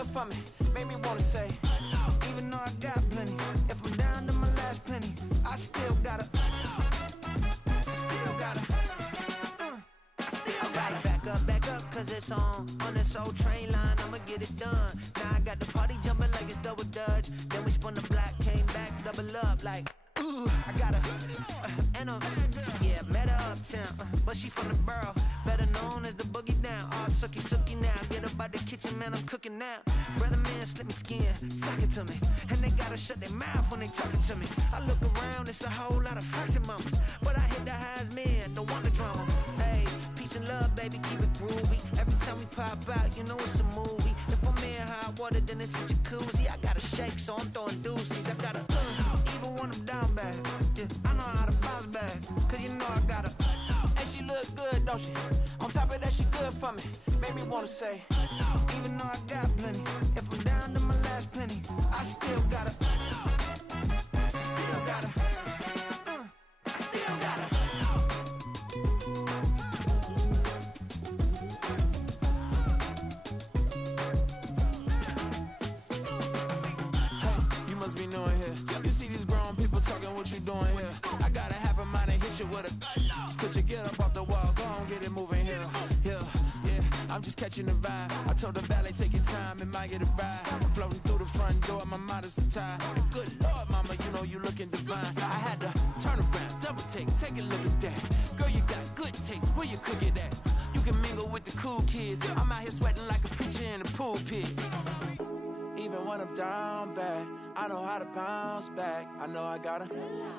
good for me, made me wanna say, even though I got plenty, if I'm down to my last penny, I still gotta back up, cause it's on this old train line, I'ma get it done. Now I got the party jumping like it's double dutch. Then we spun the block, came back, double up like, ooh, I got her, and yeah, met her uptown, but she from the borough, better known as the boogie down. All sookie now, get up out the kitchen, man, I'm cooking now. Brother man, slip me skin, suck it to me, and they gotta shut their mouth when they talking to me. I look around, it's a whole lot of fraction mamas, but I hit the highs, man, don't want the drama. Hey, peace and love, baby, keep it groovy. Every time we pop out, you know it's a movie. If I'm in hot water, then it's a jacuzzi. I gotta shake, so I'm throwing deuces. I gotta, even when I'm down bad, yeah, I know how to bounce back, cause you know I gotta, and she look good, don't she? On top of that, she good for me, made me wanna say, even though I got plenty, if I'm down to my last penny, I still gotta, be knowing here. You see these grown people talking, what you doing here? I gotta have a mind and hit you with a spit you, get up off the wall, go on, get it moving here. Yeah, I'm just catching the vibe. I told the valet, take your time, it might get a ride. I'm floating through the front door, my mind is a tie. And good Lord, mama, you know you looking divine. I had to turn around, double take a look at that. Girl, you got good taste, where you cook it at? You can mingle with the cool kids. I'm out here sweating like a preacher in a pulpit. Even when I'm down bad, I know how to bounce back. I know I got her,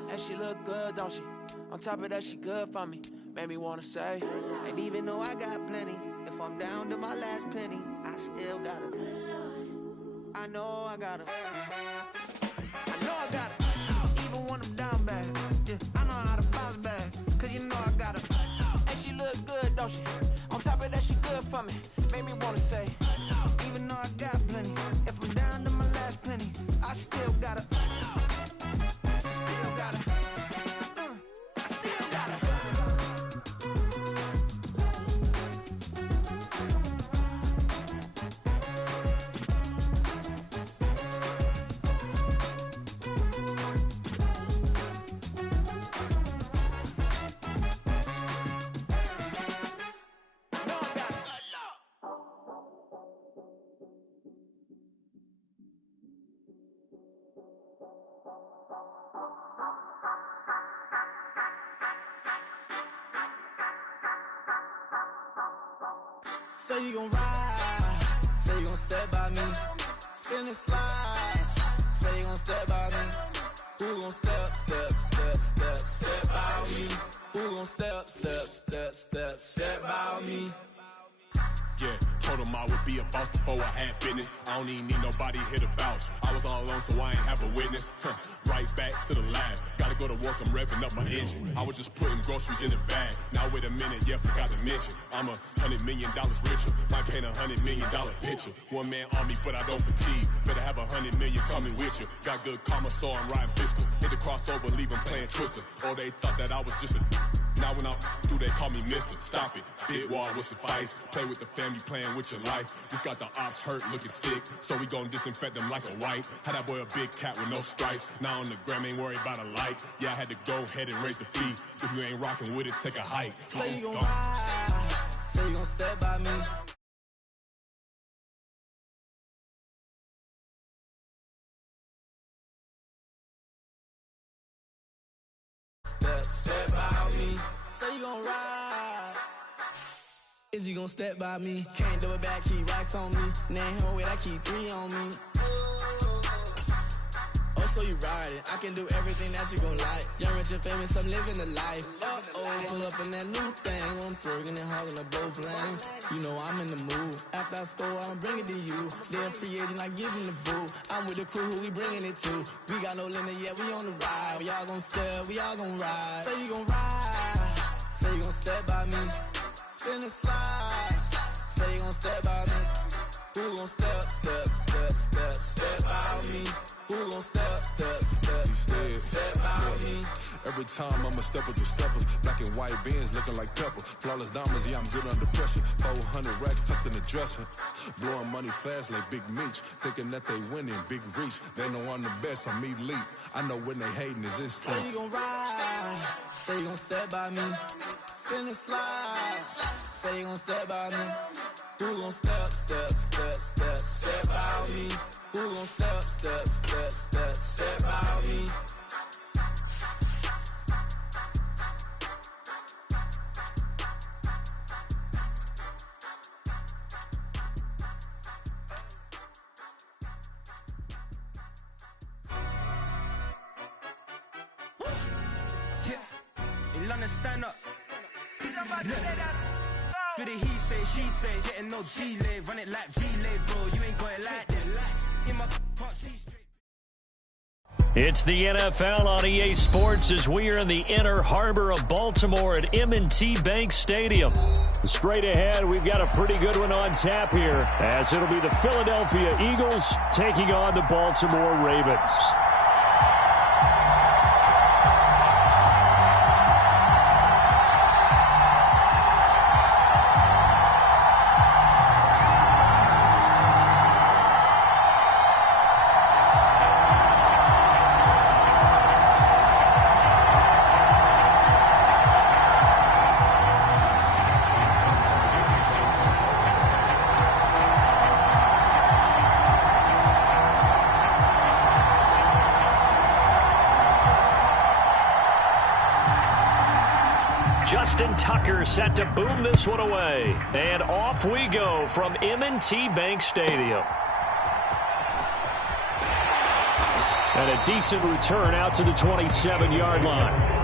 and she look good, don't she? On top of that, she good for me, made me wanna say, and even though I got plenty, if I'm down to my last penny, I still got her. I know I got her. I know I got her. Even when I'm down bad, yeah, I know how to bounce back, cause you know I got her. And she look good, don't she? On top of that, she good for me, made me wanna say, even though I got plenty, if I'm down to my last penny, I still gotta, I still gotta, I still gotta. Say you gon' ride, say you gon' step by me, spin and slide, say you gon' step by me. Who gon' step by me? Who gon' step by me? Yeah, told him I would be a boss before I had business. I don't even need nobody here to vouch. I was all alone, so I ain't have a witness. Right back to the lab. Gotta go to work, I'm revving up my engine. I was just putting groceries in the bag. Now wait a minute, yeah, forgot to mention, I'm $100 million richer. Might paint $100 million picture. One man army, but I don't fatigue. Better have 100 million coming with you. Got good karma, so I'm riding fiscal. Hit the crossover, leave them playing Twister. Or they thought that I was just a. Now when I do, they call me mister. Stop it, big wall would suffice. Play with the family, playing with your life. Just got the ops hurt, looking sick, so we gon' disinfect them like a wipe. Had that boy a big cat with no stripes. Now on the gram, ain't worried about a light. Yeah, I had to go ahead and raise the fee. If you ain't rocking with it, take a hike. Say you gon' ride, say you gon' step by me. Step by me. Say you gon' ride. Is you gon' step by me? Can't do it back, keep racks on me. Now home with I keep 3 on me. Oh, so you riding? I can do everything that you gon' like. Young, rich, and famous, I'm living the life. Pull up in that new thing. I'm swerving and hogging up both lanes. You know I'm in the mood. After I score, I'm bringing it to you. They're free agent, I give them the boo. I'm with the crew, who we bringing it to. We got no limit, yeah, we on the ride. We all gon' step, we all gon' ride. Say you gon' ride, say you gon' step by me. Spin and slide, say you gon' step by me. Who gon' step by me? Who gon' step by me? Every time I'ma step with the steppers. Black and white beans looking like pepper. Flawless diamonds, yeah, I'm good under pressure. 400 racks tucked in the dresser. Blowing money fast like Big Meech. Thinking that they winning, big reach. They know I'm the best, I'm elite. I know when they hating is instant. Say you gon' ride, say you gon' step by me. Spin and slide, say you gon' step by me. Who gon' step by me? Who gon' step by me? Yeah, London stand up. Look. Do the he say, she say, getting no delay, run it like relay, bro. You ain't got it like this. In my can't see straight. It's the NFL on EA Sports as we are in the inner harbor of Baltimore at M&T Bank Stadium. Straight ahead, we've got a pretty good one on tap here, as it'll be the Philadelphia Eagles taking on the Baltimore Ravens. Justin Tucker set to boom this one away. And off we go from M&T Bank Stadium. And a decent return out to the 27-yard line.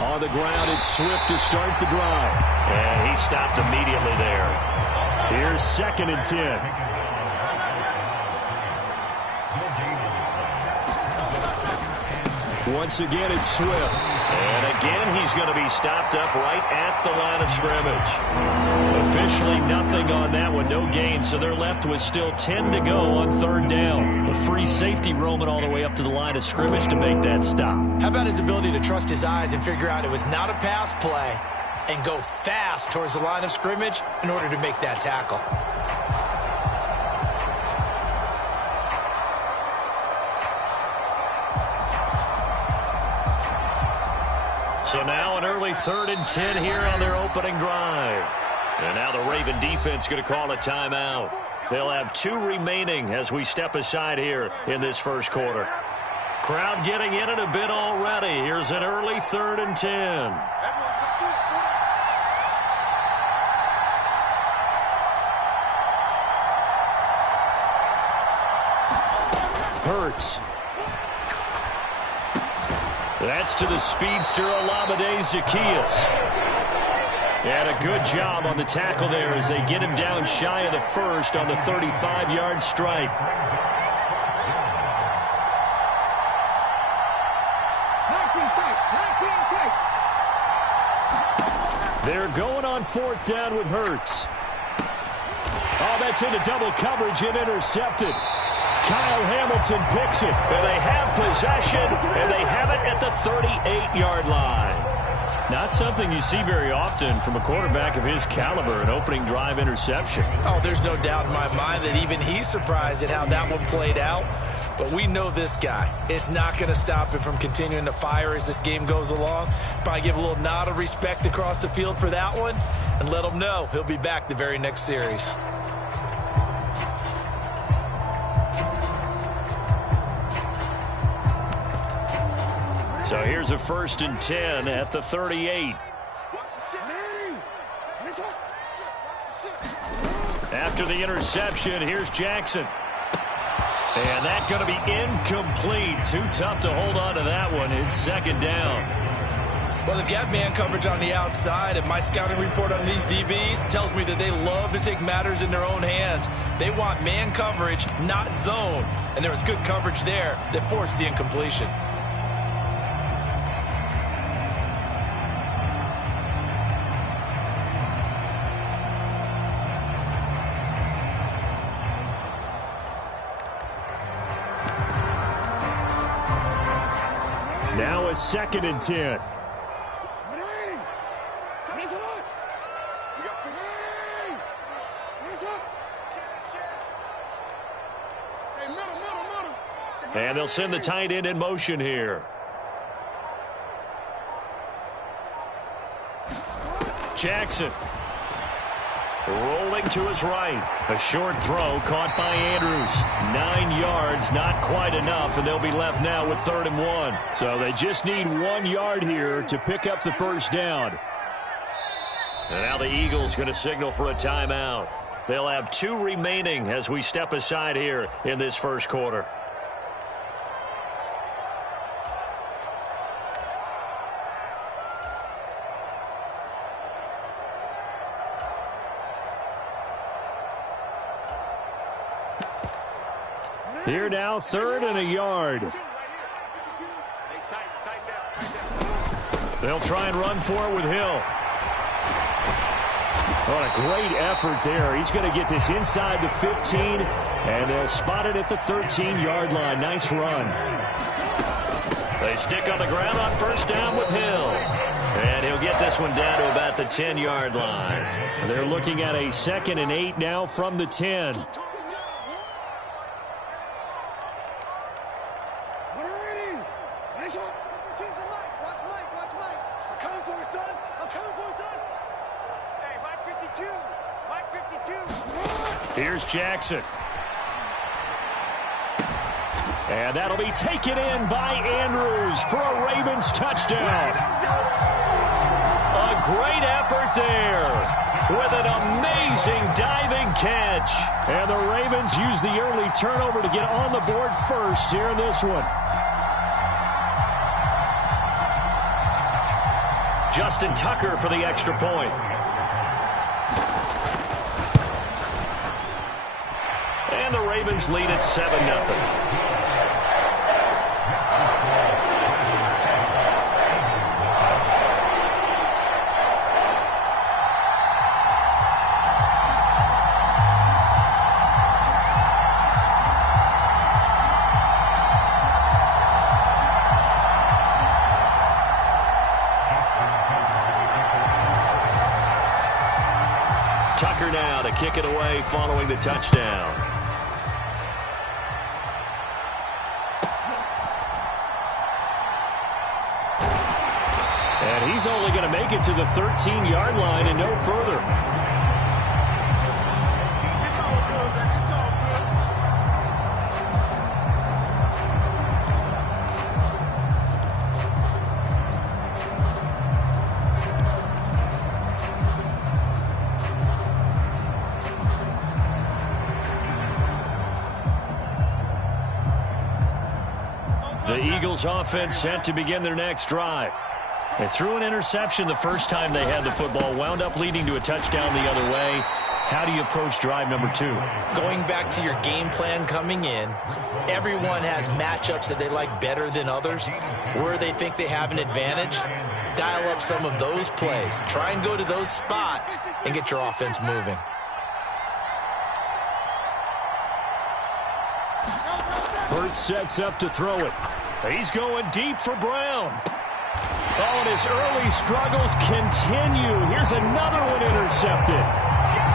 On the ground, it's Swift to start the drive. And he stopped immediately there. Here's 2nd and 10. Once again, it's Swift. And again, he's going to be stopped up right at the line of scrimmage. Officially nothing on that one, no gain, so they're left with still 10 to go on 3rd down. A free safety roaming all the way up to the line of scrimmage to make that stop. How about his ability to trust his eyes and figure out it was not a pass play and go fast towards the line of scrimmage in order to make that tackle? So now an early 3rd and 10 here on their opening drive. And now the Raven defense going to call a timeout. They'll have 2 remaining as we step aside here in this first quarter. Crowd getting in it a bit already. Here's an early 3rd and 10. Hurts. That's to the speedster, Olamide Zaccheaus. And a good job on the tackle there as they get him down shy of the first on the 35-yard stripe. They're going on 4th down with Hurts. Oh, that's into double coverage and intercepted. Kyle Hamilton picks it, and they have possession, and they have it at the 38-yard line. Not something you see very often from a quarterback of his caliber, an opening drive interception. Oh, there's no doubt in my mind that even he's surprised at how that one played out. But we know this guy. It's not going to stop him from continuing to fire as this game goes along. Probably give a little nod of respect across the field for that one and let him know he'll be back the very next series. So here's a 1st and 10 at the 38. After the interception, here's Jackson. And that's going to be incomplete. Too tough to hold on to that one. It's 2nd down. Well, they've got man coverage on the outside, and my scouting report on these DBs tells me that they love to take matters in their own hands. They want man coverage, not zone. And there was good coverage there that forced the incompletion. Now a 2nd and 10. And they'll send the tight end in motion here. Jackson. Rolling to his right. A short throw caught by Andrews. 9 yards, not quite enough, and they'll be left now with 3rd and 1. So they just need 1 yard here to pick up the 1st down. And now the Eagles going to signal for a timeout. They'll have 2 remaining as we step aside here in this 1st quarter. Here now, 3rd and a yard. They'll try and run for it with Hill. What a great effort there. He's going to get this inside the 15, and they'll spot it at the 13-yard line. Nice run. They stick on the ground on 1st down with Hill. And he'll get this one down to about the 10-yard line. They're looking at a 2nd and 8 now from the 10. Here's Jackson. And that'll be taken in by Andrews for a Ravens touchdown. A great effort there with an amazing diving catch. And the Ravens use the early turnover to get on the board first here in this one. Justin Tucker for the extra point. And the Ravens lead at 7-0. Tucker now to kick it away following the touchdown. And he's only going to make it to the 13-yard line and no further. The Eagles offense set to begin their next drive. They threw an interception the first time they had the football, wound up leading to a touchdown the other way. How do you approach drive number 2? Going back to your game plan coming in, everyone has matchups that they like better than others. Where they think they have an advantage, dial up some of those plays. Try and go to those spots and get your offense moving. Burt sets up to throw it. He's going deep for Brown. Oh, and his early struggles continue. Here's another one intercepted.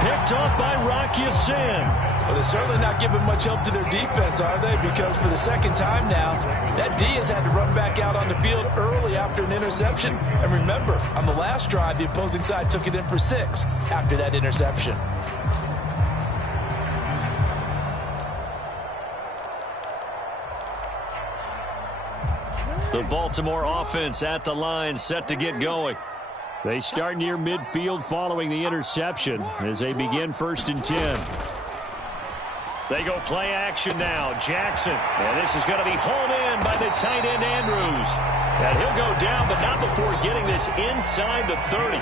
Picked off by Rocky Sin. Well, they're certainly not giving much help to their defense, are they? Because for the second time now, that D has had to run back out on the field early after an interception. And remember, on the last drive, the opposing side took it in for 6 after that interception. The Baltimore offense at the line, set to get going. They start near midfield following the interception as they begin 1st and 10. They go play action now. Jackson. And this is going to be hauled in by the tight end Andrews. And he'll go down, but not before getting this inside the 30.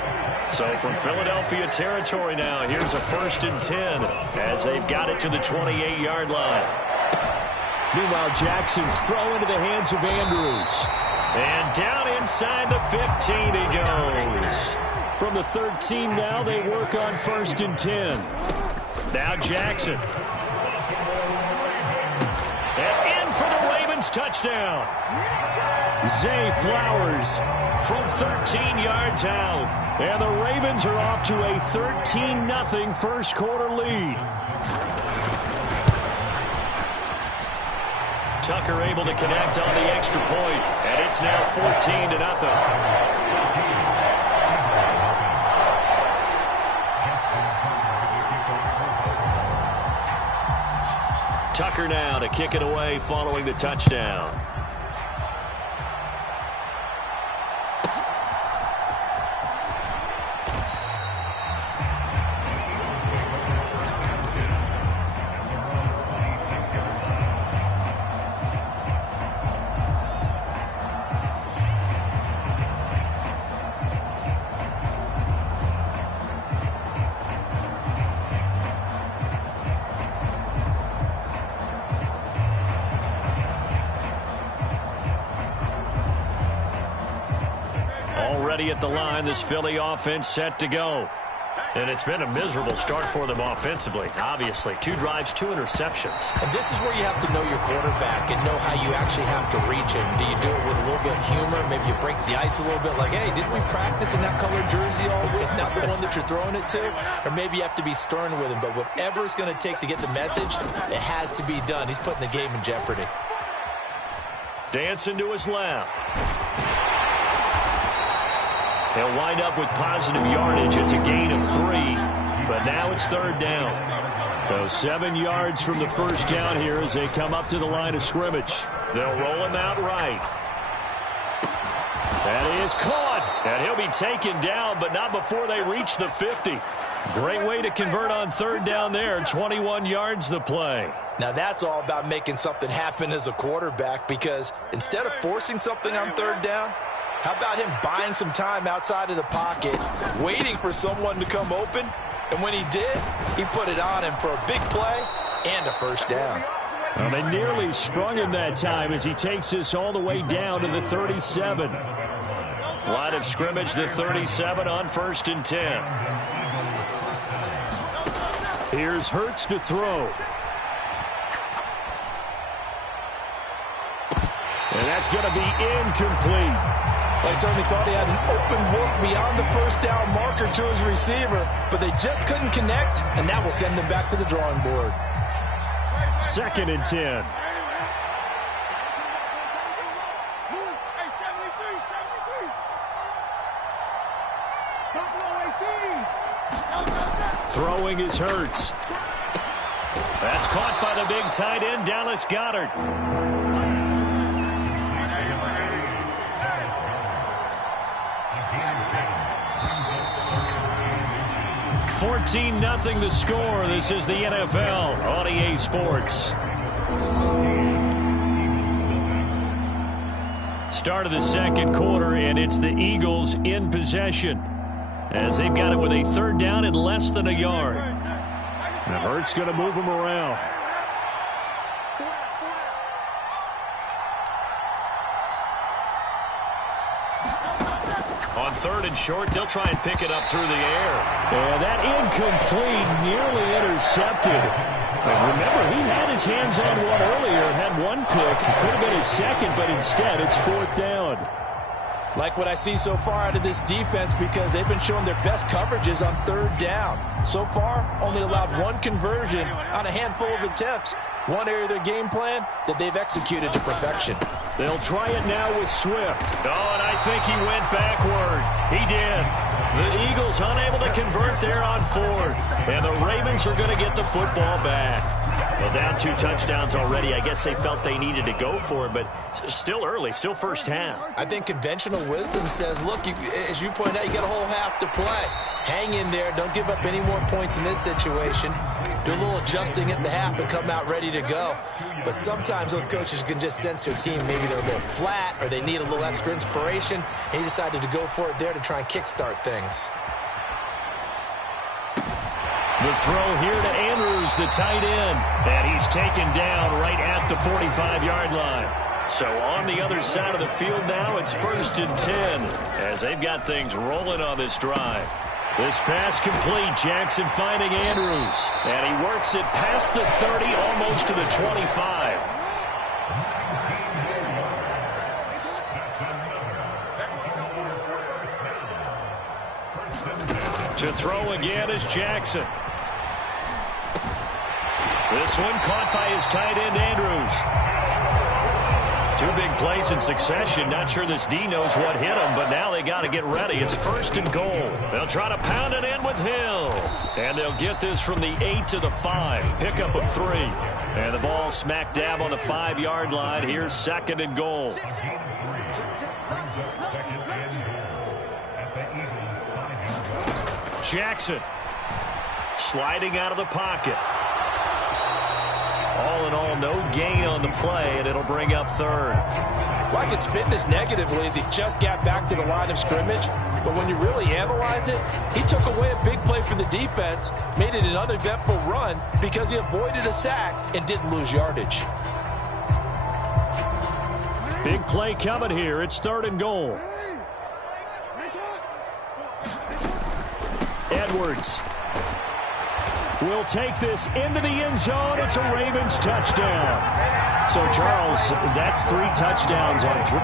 So from Philadelphia territory now, here's a 1st and 10 as they've got it to the 28-yard line. Meanwhile, Jackson's throw into the hands of Andrews. And down inside the 15 he goes. From the 13 now, they work on 1st and 10. Now Jackson. And in for the Ravens touchdown. Zay Flowers from 13 yards out. And the Ravens are off to a 13-0 first quarter lead. Tucker able to connect on the extra point, and it's now 14-0. Tucker now to kick it away following the touchdown. Already at the line, this Philly offense set to go. And it's been a miserable start for them offensively, obviously. 2 drives, 2 interceptions. And this is where you have to know your quarterback and know how you actually have to reach him. Do you do it with a little bit of humor? Maybe you break the ice a little bit like, hey, didn't we practice in that colored jersey all week? Not the one that you're throwing it to? Or maybe you have to be stern with him. But whatever it's going to take to get the message, it has to be done. He's putting the game in jeopardy. Dancing to his left. He'll wind up with positive yardage. It's a gain of 3, but now it's 3rd down. So 7 yards from the first down here as they come up to the line of scrimmage. They'll roll him out right. That is caught, and he'll be taken down, but not before they reach the 50. Great way to convert on 3rd down there. 21 yards the play. Now that's all about making something happen as a quarterback, because instead of forcing something on 3rd down, how about him buying some time outside of the pocket, waiting for someone to come open? And when he did, he put it on him for a big play and a 1st down. Well, they nearly sprung him that time as he takes this all the way down to the 37. Line of scrimmage, the 37 on 1st and 10. Here's Hurts to throw. And that's going to be incomplete. I certainly thought he had an open look beyond the 1st down marker to his receiver, but they just couldn't connect, and that will send them back to the drawing board. 2nd and 10. Throwing is Hurts. That's caught by the big tight end, Dallas Goedert. 14-0 the score. This is the NFL on EA Sports. Start of the 2nd quarter, and it's the Eagles in possession as they've got it with a 3rd down and less than a yard. Now Hurts going to move him around. On 3rd and short, they'll try and pick it up through the air. And that incomplete, nearly intercepted. And remember, he had his hands on one earlier, had 1 pick. It could have been his 2nd, but instead it's 4th down. Like what I see so far out of this defense, because they've been showing their best coverages on 3rd down. So far, only allowed 1 conversion on a handful of attempts. One area of their game plan that they've executed to perfection. They'll try it now with Swift. Oh, and I think he went backward. He did. The Eagles unable to convert there on fourth, and the Ravens are going to get the football back. Well, down 2 touchdowns already. I guess they felt they needed to go for it, but still early, still first half. I think conventional wisdom says, look, as you point out, you got a whole half to play. Hang in there. Don't give up any more points in this situation. Do a little adjusting at the half and come out ready to go. But sometimes those coaches can just sense their team. Maybe they're a little flat or they need a little extra inspiration. And he decided to go for it there to try and kickstart things. The throw here to Andrews, the tight end. And he's taken down right at the 45-yard line. So on the other side of the field now, it's 1st and 10 as they've got things rolling on this drive. This pass complete. Jackson finding Andrews. And he works it past the 30, almost to the 25. To throw again is Jackson. This one caught by his tight end, Andrews. 2 big plays in succession. Not sure this D knows what hit him, but now they got to get ready. It's 1st and goal. They'll try to pound it in with Hill. And they'll get this from the 8 to the 5. Pickup of 3. And the ball smack dab on the 5-yard line. Here's 2nd and goal. Jackson sliding out of the pocket. All in all, no gain on the play, and it'll bring up 3rd. Well, I could spin this negatively as he just got back to the line of scrimmage. But when you really analyze it, he took away a big play for the defense, made it an uneventful run because he avoided a sack and didn't lose yardage. Big play coming here. It's 3rd and goal. Edwards will take this into the end zone. It's a Ravens touchdown. So, Charles, that's 3 touchdowns on 3.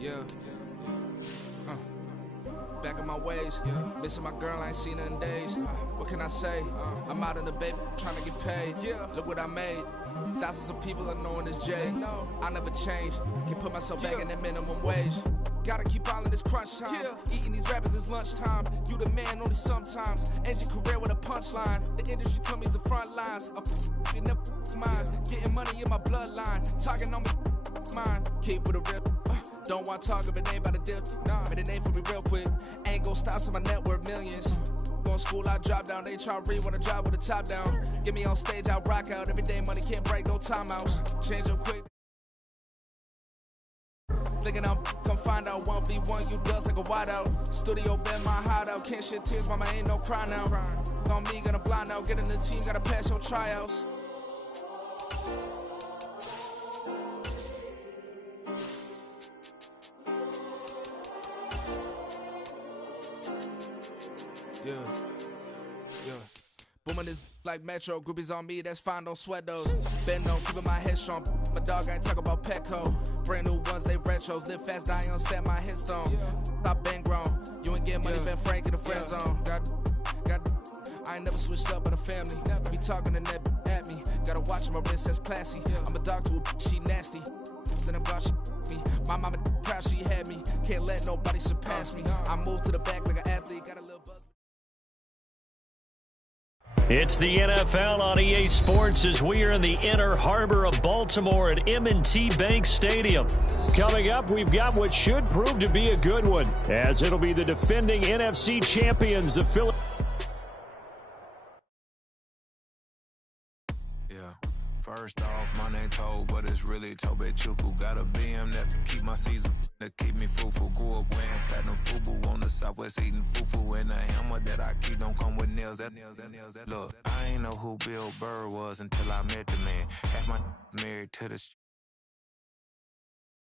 Yeah. Back in my ways, missing my girl, I ain't seen her in days. What can I say? I'm out in the baby, trying to get paid. Look what I made. Thousands of people are knowing this Jay. I never change. Can put myself back in that minimum wage. Gotta keep all in this crunch time. Eating these rappers is lunchtime. You the man only sometimes. End your career with a punchline. The industry told me it's the front lines. You never mind. Getting money in my bloodline. Talking on me, mine. Keep with a rip. Don't want to talk if it ain't about a dip. But it ain't for me real quick. Ain't gon' stop till my net worth millions. Going to school, I drop down. They try to read when I drive with the top down. Get me on stage, I rock out. Every day money can't break, no timeouts. Change up quick. Thinking I'm come find out 1v1, you dust like a wideout. Studio been my hideout. Can't shed tears, mama ain't no cry now. On me, gonna blind out. Get in the team, gotta pass your tryouts. Yeah. Booming this like Metro. Groupies on me, that's fine, don't sweat those. Been no, keeping my head strong. My dog ain't talk about Petco. Brand new ones, they retros. Live fast, die on set, my headstone. Stop been grown. You ain't getting money, been Frank in the friend zone. Got. I ain't never switched up on the family. Be talking to that at me. Gotta watch my wrist, that's classy. I'm a dog to a she nasty. And about she me. My mama proud she had me. Can't let nobody surpass me. I move to the back like an athlete. Got a little buzz. It's the NFL on EA Sports as we are in the inner harbor of Baltimore at M&T Bank Stadium. Coming up, we've got what should prove to be a good one, as it'll be the defending NFC champions, the Philadelphia. First off, my name Toad, but it's really Tobe Chuku. Got a BM that keep my season, that keep me fruitful. Grew up wearing platinum FUBU on the Southwest eating fufu. And the hammer that I keep don't come with nails. Look, I ain't know who Bill Burr was until I met the man. Half my married to this.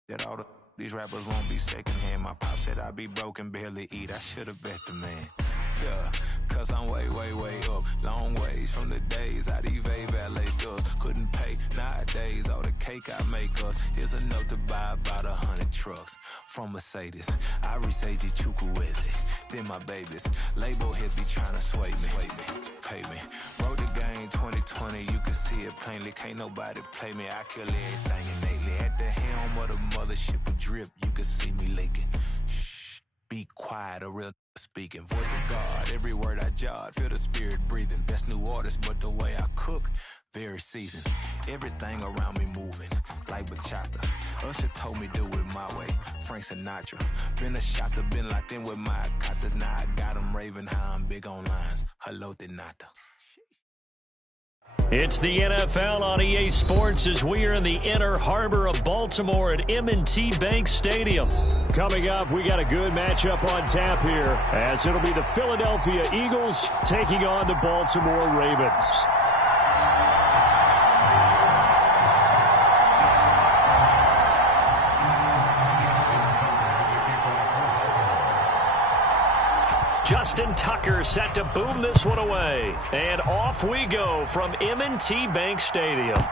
That all these rappers won't be secondhand. My pop said I'd be broke and barely eat. I should have bet the man. Yeah, cause I'm way, way, way up. Long ways from the days I these valet stores couldn't pay. Nowadays, all the cake I make us is enough to buy about 100 trucks from Mercedes. I resage Chukwueze, then my babies. Label heads be trying to sway me, pay me. Wrote the game 2020, you can see it plainly. Can't nobody play me, I kill everything innately. At the helm of the mothership with drip, you can see me leaking. Shh, be quiet, a real speaking. Voice of God, every word I jot, feel the spirit breathing. Best new artist, but the way I cook, very seasoned. Everything around me moving, like bachata. Usher told me do it my way, Frank Sinatra. Been a shotter, been locked in with my katas. Now I got them raving how I'm big on lines. Hello, Denata. It's the NFL on EA Sports as we are in the inner harbor of Baltimore at M&T Bank Stadium. Coming up, we got a good matchup on tap here as it'll be the Philadelphia Eagles taking on the Baltimore Ravens. Justin Tucker set to boom this one away. And off we go from M&T Bank Stadium.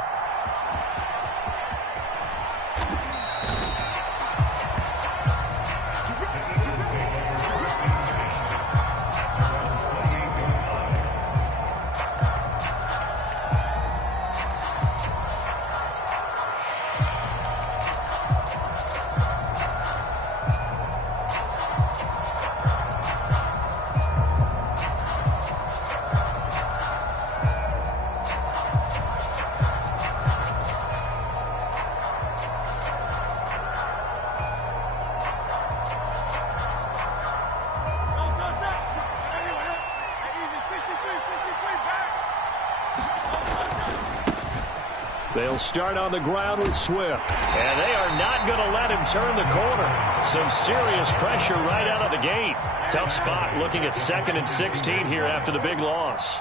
They'll start on the ground with Swift. And they are not going to let him turn the corner. Some serious pressure right out of the gate. Tough spot looking at 2nd and 16 here after the big loss.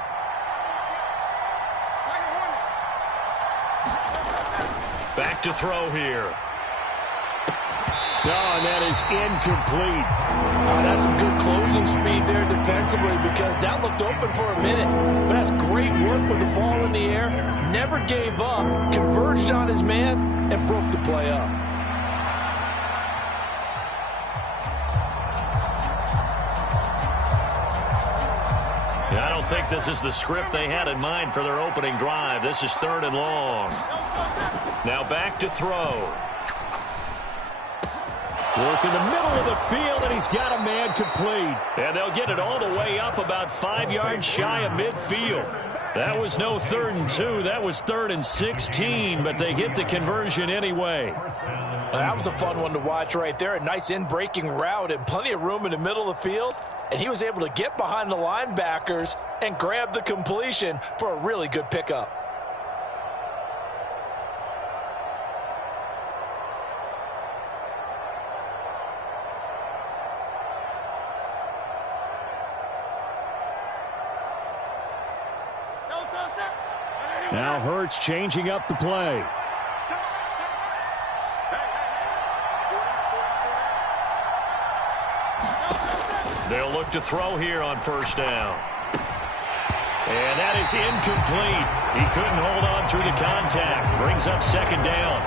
Back to throw here. Oh, and that is incomplete. That's some good closing speed there defensively because that looked open for a minute. But that's great work with the ball in the air. Never gave up, converged on his man, and broke the play up. I don't think this is the script they had in mind for their opening drive. This is 3rd and long. Now back to throw. Work in the middle of the field, and he's got a man complete. And they'll get it all the way up about 5 yards shy of midfield. That was no 3rd and 2. That was 3rd and 16, but they get the conversion anyway. That was a fun one to watch right there. A nice in-breaking route and plenty of room in the middle of the field. And he was able to get behind the linebackers and grab the completion for a really good pickup. Now Hurts changing up the play. They'll look to throw here on 1st down. And that is incomplete. He couldn't hold on through the contact. Brings up 2nd down.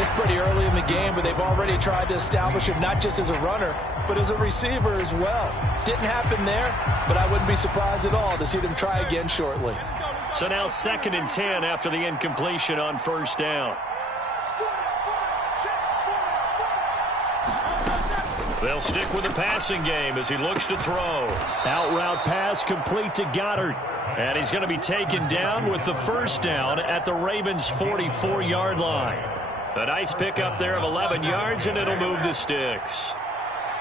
It's pretty early in the game, but they've already tried to establish him not just as a runner, but as a receiver as well. Didn't happen there, but I wouldn't be surprised at all to see them try again shortly. So now 2nd and 10 after the incompletion on 1st down. They'll stick with the passing game as he looks to throw. Out route pass complete to Goddard. And he's going to be taken down with the 1st down at the Ravens' 44-yard line. A nice pickup there of 11 yards, and it'll move the sticks.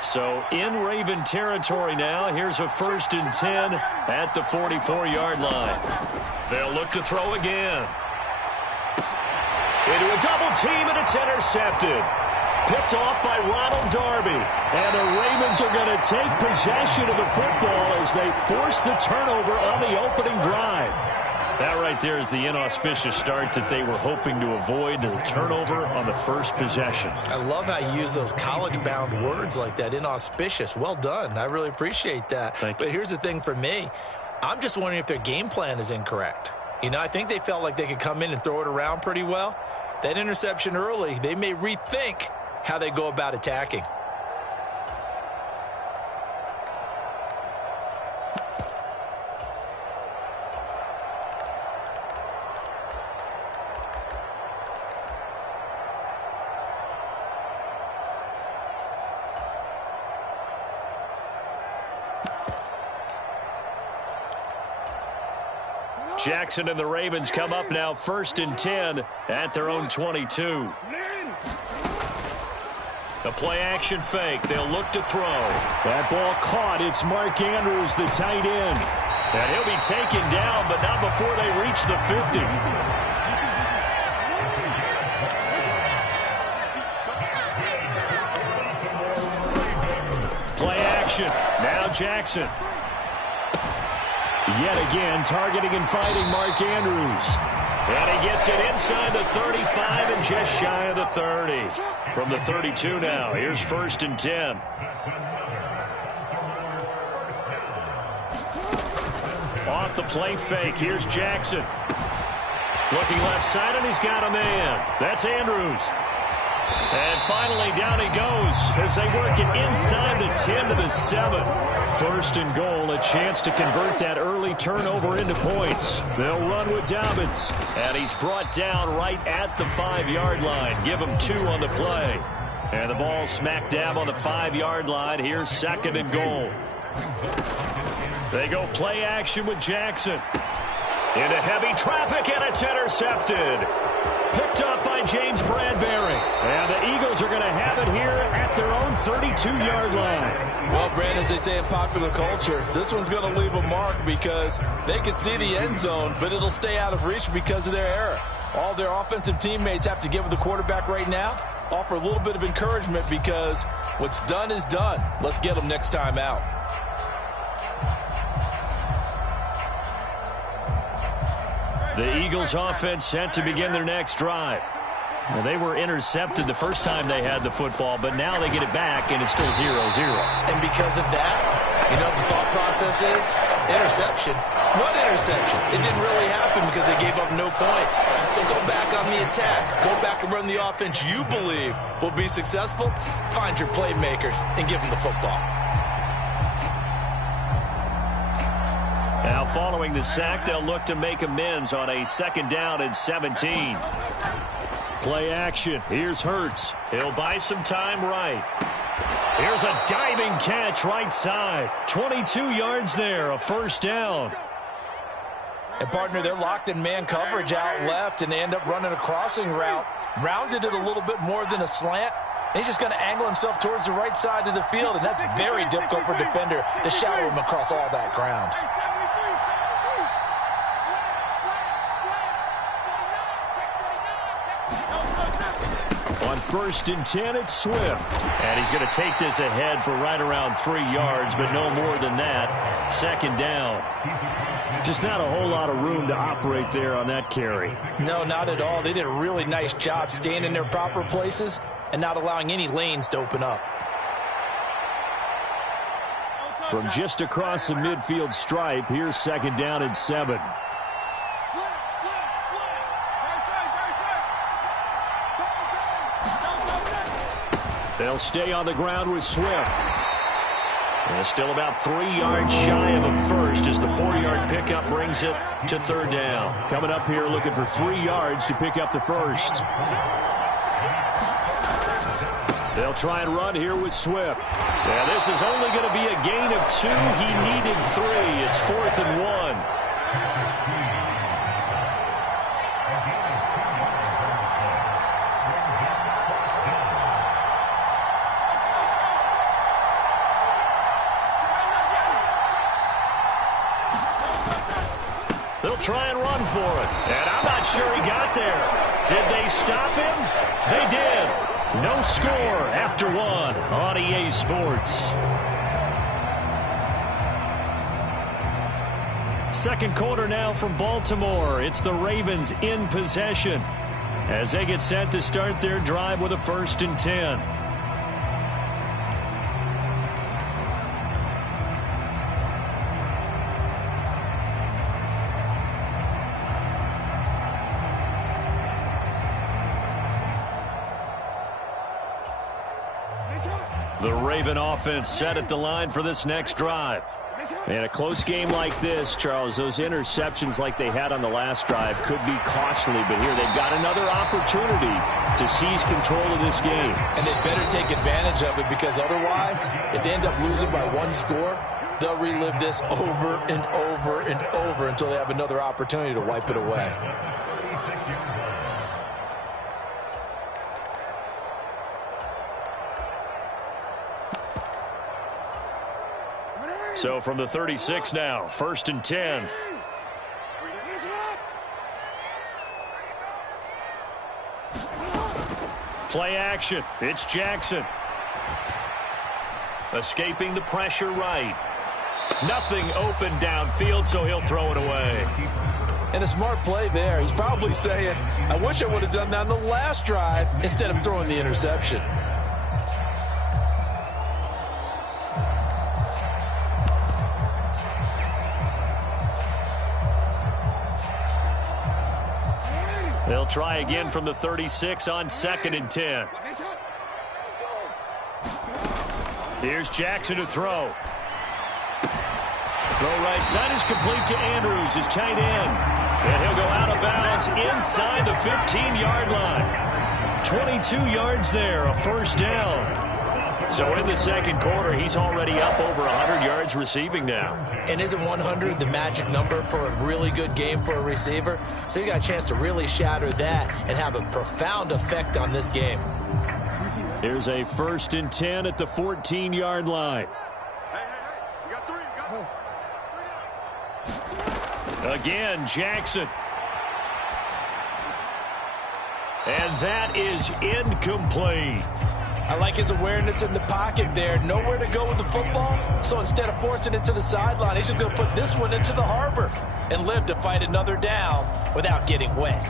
So in Raven territory now. Here's a 1st and 10 at the 44-yard line. They'll look to throw again. Into a double team, and it's intercepted. Picked off by Ronald Darby. And the Ravens are going to take possession of the football as they force the turnover on the opening drive. That right there is the inauspicious start that they were hoping to avoid, the turnover on the first possession. I love how you use those college-bound words like that, inauspicious. Well done. I really appreciate that. But here's the thing for me. I'm just wondering if their game plan is incorrect. You know, I think they felt like they could come in and throw it around pretty well. That interception early, they may rethink how they go about attacking. Jackson and the Ravens come up now 1st and 10 at their own 22. The play action fake. They'll look to throw. That ball caught. It's Mark Andrews, the tight end. And he'll be taken down, but not before they reach the 50. Play action. Now Jackson. Yet again, targeting and fighting Mark Andrews. And he gets it inside the 35 and just shy of the 30. From the 32 now, here's 1st and 10. Off the play fake, here's Jackson. Looking left side, and he's got a man. That's Andrews. And finally, down he goes as they work it inside the 10 to the 7. 1st and goal, a chance to convert that early turnover into points. They'll run with Dobbins. And he's brought down right at the 5-yard line. Give him 2 on the play. And the ball smack dab on the 5-yard line. Here's 2nd and goal. They go play action with Jackson. Into heavy traffic, and it's intercepted. Picked up by James Bradbury. And the Eagles are going to have it here at their own 32-yard line. Well, Brand, as they say in popular culture, this one's going to leave a mark because they can see the end zone, but it'll stay out of reach because of their error. All their offensive teammates have to give the quarterback right now, offer a little bit of encouragement because what's done is done. Let's get them next time out. The Eagles offense set to begin their next drive. Well, they were intercepted the first time they had the football, but now they get it back, and it's still 0-0. And because of that, you know what the thought process is? Interception. What interception? It didn't really happen because they gave up no points. So go back on the attack. Go back and run the offense you believe will be successful. Find your playmakers and give them the football. Now, following the sack, they'll look to make amends on a 2nd down and 17. Play action. Here's Hurts. He'll buy some time right. Here's a diving catch right side. 22 yards there, a 1st down. And, partner, they're locked in man coverage out left, and they end up running a crossing route. Rounded it a little bit more than a slant. And he's just going to angle himself towards the right side of the field, and that's very difficult for a defender to shadow him across all that ground. On 1st and 10, it's Swift. And he's going to take this ahead for right around 3 yards, but no more than that. 2nd down. Just not a whole lot of room to operate there on that carry. No, not at all. They did a really nice job staying in their proper places and not allowing any lanes to open up. From just across the midfield stripe, here's 2nd down and 7. They'll stay on the ground with Swift. And still about 3 yards shy of a first as the 4-yard pickup brings it to 3rd down. Coming up here looking for 3 yards to pick up the first. They'll try and run here with Swift. Yeah, this is only going to be a gain of 2. He needed 3. It's 4th and 1. They'll try and run for it. And I'm not sure he got there. Did they stop him? They did. No score after 1 on EA Sports. Second quarter now from Baltimore. It's the Ravens in possession as they get set to start their drive with a 1st and 10. The Raven offense set at the line for this next drive. In a close game like this, Charles, those interceptions like they had on the last drive could be costly, but here they've got another opportunity to seize control of this game. And they better take advantage of it, because otherwise, if they end up losing by 1 score, they'll relive this over and over and over until they have another opportunity to wipe it away. So from the 36 now, 1st and 10. Play action. It's Jackson. Escaping the pressure right. Nothing open downfield, so he'll throw it away. And a smart play there. He's probably saying, I wish I would have done that on the last drive instead of throwing the interception. They'll try again from the 36 on 2nd and 10. Here's Jackson to throw. Throw right side is complete to Andrews, his tight end. And he'll go out of bounds inside the 15-yard line. 22 yards there, a 1st down. So in the second quarter, he's already up over 100 yards receiving now. And isn't 100 the magic number for a really good game for a receiver? So you got a chance to really shatter that and have a profound effect on this game. Here's a 1st and 10 at the 14-yard line. You got 3. You got Again, Jackson. And that is incomplete. I like his awareness in the pocket there. Nowhere to go with the football. So instead of forcing it to the sideline, he's just going to put this one into the harbor and live to fight another down without getting wet.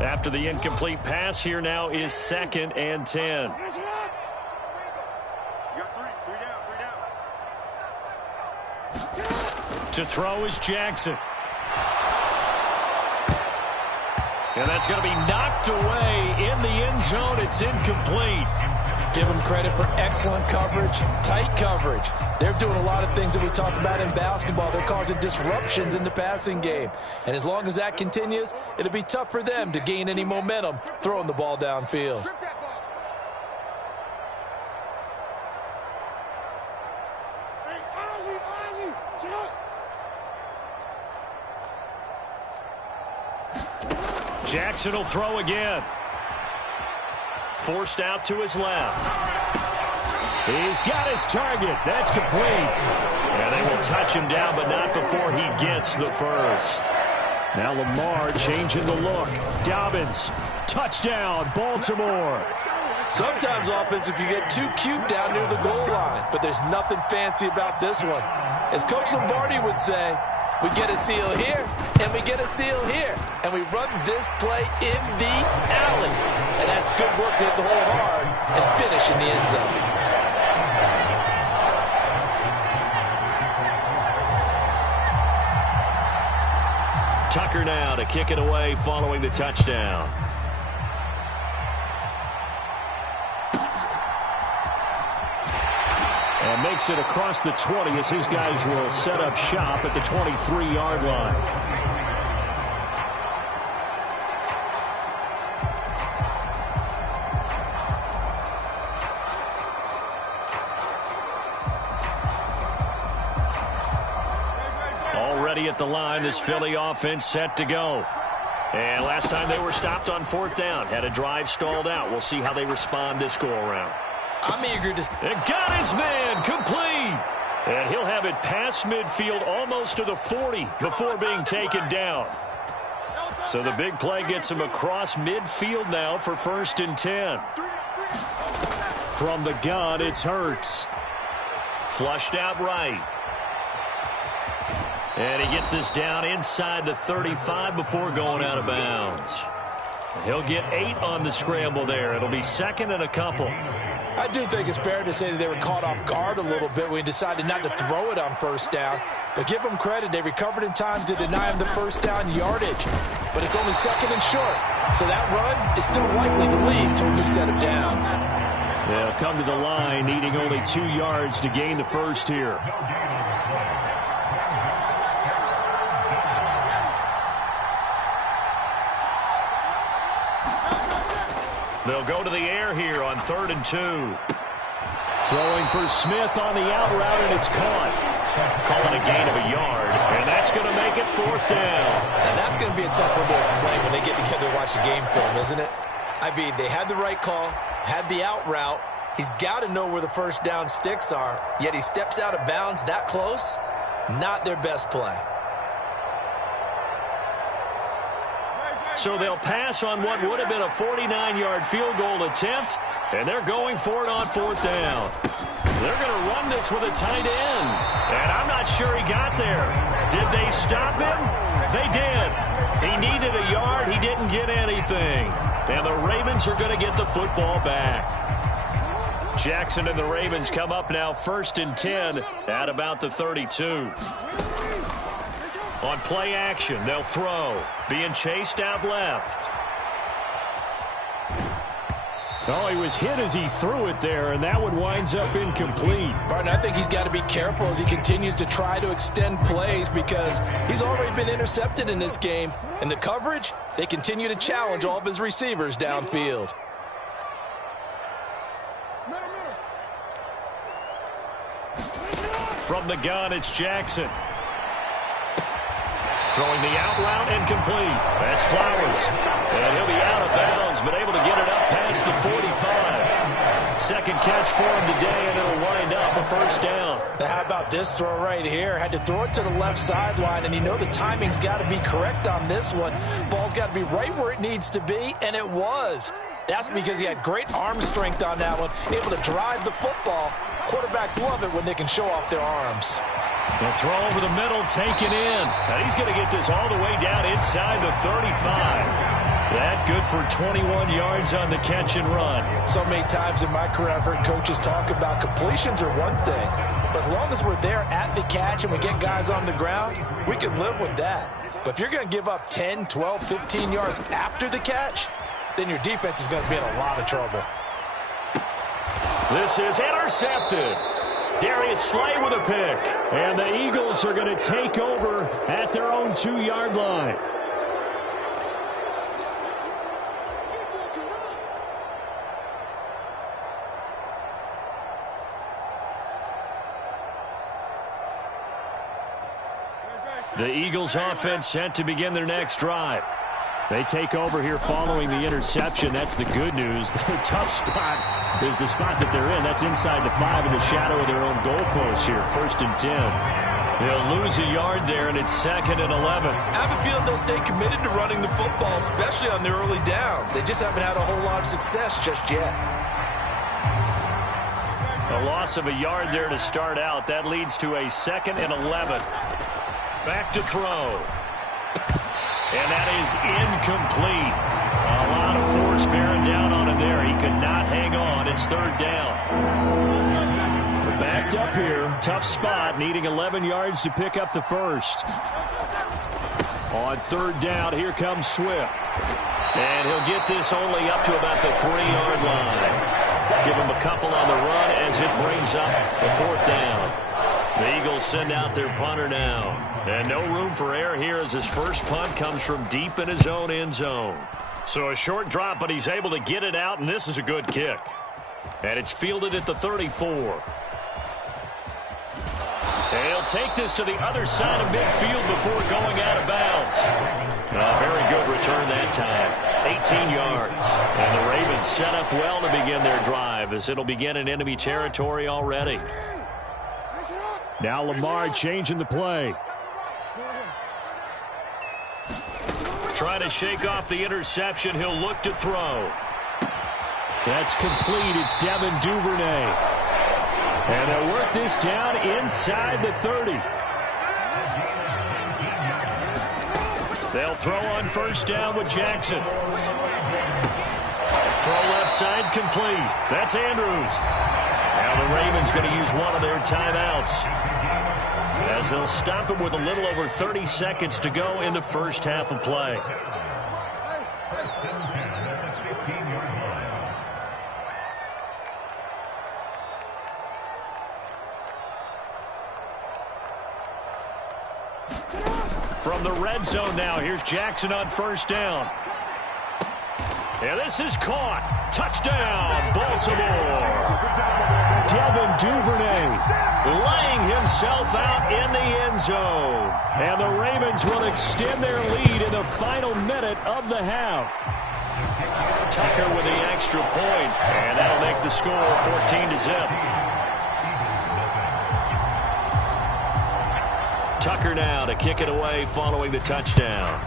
After the incomplete pass, here now is 2nd and 10. You got 3 down. To throw is Jackson. And that's going to be knocked away in the end zone. It's incomplete. Give them credit for excellent coverage, tight coverage. They're doing a lot of things that we talk about in basketball. They're causing disruptions in the passing game. And as long as that continues, it'll be tough for them to gain any momentum throwing the ball downfield. Jackson will throw again. Forced out to his left. He's got his target. That's complete. And they will touch him down, but not before he gets the first. Now Lamar changing the look. Dobbins, touchdown, Baltimore. Sometimes offenses can get too cute down near the goal line, but there's nothing fancy about this one. As Coach Lombardi would say, we get a seal here, and we get a seal here. And we run this play in the alley. And that's good work to hit the hole hard and finish in the end zone. Tucker now to kick it away following the touchdown. And makes it across the 20 as his guys will set up shop at the 23-yard line. Already at the line, this Philly offense set to go. And last time they were stopped on 4th down, had a drive stalled out. We'll see how they respond this go-around. I'm eager to... And got his man complete. And he'll have it past midfield almost to the 40 before being taken down. So the big play gets him across midfield now for 1st and 10. From the gun, it's Hurts. Flushed out right. And he gets this down inside the 35 before going out of bounds. He'll get 8 on the scramble there. It'll be second and a couple. I do think it's fair to say that they were caught off guard a little bit when he decided not to throw it on first down. But give them credit. They recovered in time to deny him the first down yardage. But it's only second and short. So that run is still likely to lead to a new set of downs. They'll come to the line, needing only 2 yards to gain the first here. They'll go to the air here on 3rd and 2. Throwing for Smith on the out route, and it's caught. Calling a gain of a yard, and that's going to make it 4th down. And that's going to be a tough one to explain when they get together and watch the game film, isn't it? I mean, they had the right call, had the out route. He's got to know where the first down sticks are, yet he steps out of bounds that close. Not their best play. So they'll pass on what would have been a 49-yard field goal attempt, and they're going for it on 4th down. They're going to run this with a tight end, and I'm not sure he got there. Did they stop him? They did. He needed a yard. He didn't get anything. And the Ravens are going to get the football back. Jackson and the Ravens come up now 1st and 10 at about the 32. On play action, they'll throw. Being chased out left. Oh, he was hit as he threw it there, and that one winds up incomplete. Barton, I think he's got to be careful as he continues to try to extend plays because he's already been intercepted in this game. And the coverage, they continue to challenge all of his receivers downfield. From the gun, it's Jackson. Throwing the out route incomplete. That's Flowers. And he'll be out of bounds, but able to get it up past the 45. Second catch for him today, and it'll wind up a 1st down. Now how about this throw right here? Had to throw it to the left sideline, and you know the timing's got to be correct on this one. Ball's got to be right where it needs to be, and it was. That's because he had great arm strength on that one, able to drive the football. Quarterbacks love it when they can show off their arms. The throw over the middle, taken in. And he's going to get this all the way down inside the 35. That good for 21 yards on the catch and run. So many times in my career, I've heard coaches talk about completions are one thing. But as long as we're there at the catch and we get guys on the ground, we can live with that. But if you're going to give up 10, 12, 15 yards after the catch, then your defense is going to be in a lot of trouble. This is intercepted. Darius Slay with a pick. And the Eagles are going to take over at their own 2-yard line. The Eagles offense set to begin their next drive. They take over here following the interception. That's the good news. The tough spot is the spot that they're in. That's inside the 5 in the shadow of their own goalpost here. 1st and 10. They'll lose a yard there, and it's 2nd and 11. I have a feeling they'll stay committed to running the football, especially on their early downs. They just haven't had a whole lot of success just yet. A loss of a yard there to start out. That leads to a 2nd and 11. Back to throw. And that is incomplete. A lot of force bearing down on him there. He could not hang on. It's 3rd down. We're backed up here. Tough spot, needing 11 yards to pick up the first. On 3rd down, here comes Swift. And he'll get this only up to about the 3-yard line. Give him a couple on the run as it brings up the 4th down. The Eagles send out their punter now. And no room for error here as his first punt comes from deep in his own end zone. So a short drop, but he's able to get it out, and this is a good kick. And it's fielded at the 34. And he'll take this to the other side of midfield before going out of bounds. A very good return that time. 18 yards. And the Ravens set up well to begin their drive as it'll begin in enemy territory already. Now Lamar changing the play. Trying to shake off the interception. He'll look to throw. That's complete. It's Devin Duvernay. And they'll work this down inside the 30. They'll throw on first down with Jackson. Throw left side complete. That's Andrews. Now the Ravens going to use one of their timeouts, as they'll stop him with a little over 30 seconds to go in the first half of play. From the red zone now, here's Jackson on first down. And this is caught. Touchdown, Baltimore. Devin Duvernay laying himself out in the end zone. And the Ravens will extend their lead in the final minute of the half. Tucker with the extra point, and that'll make the score 14-0. Tucker now to kick it away following the touchdown.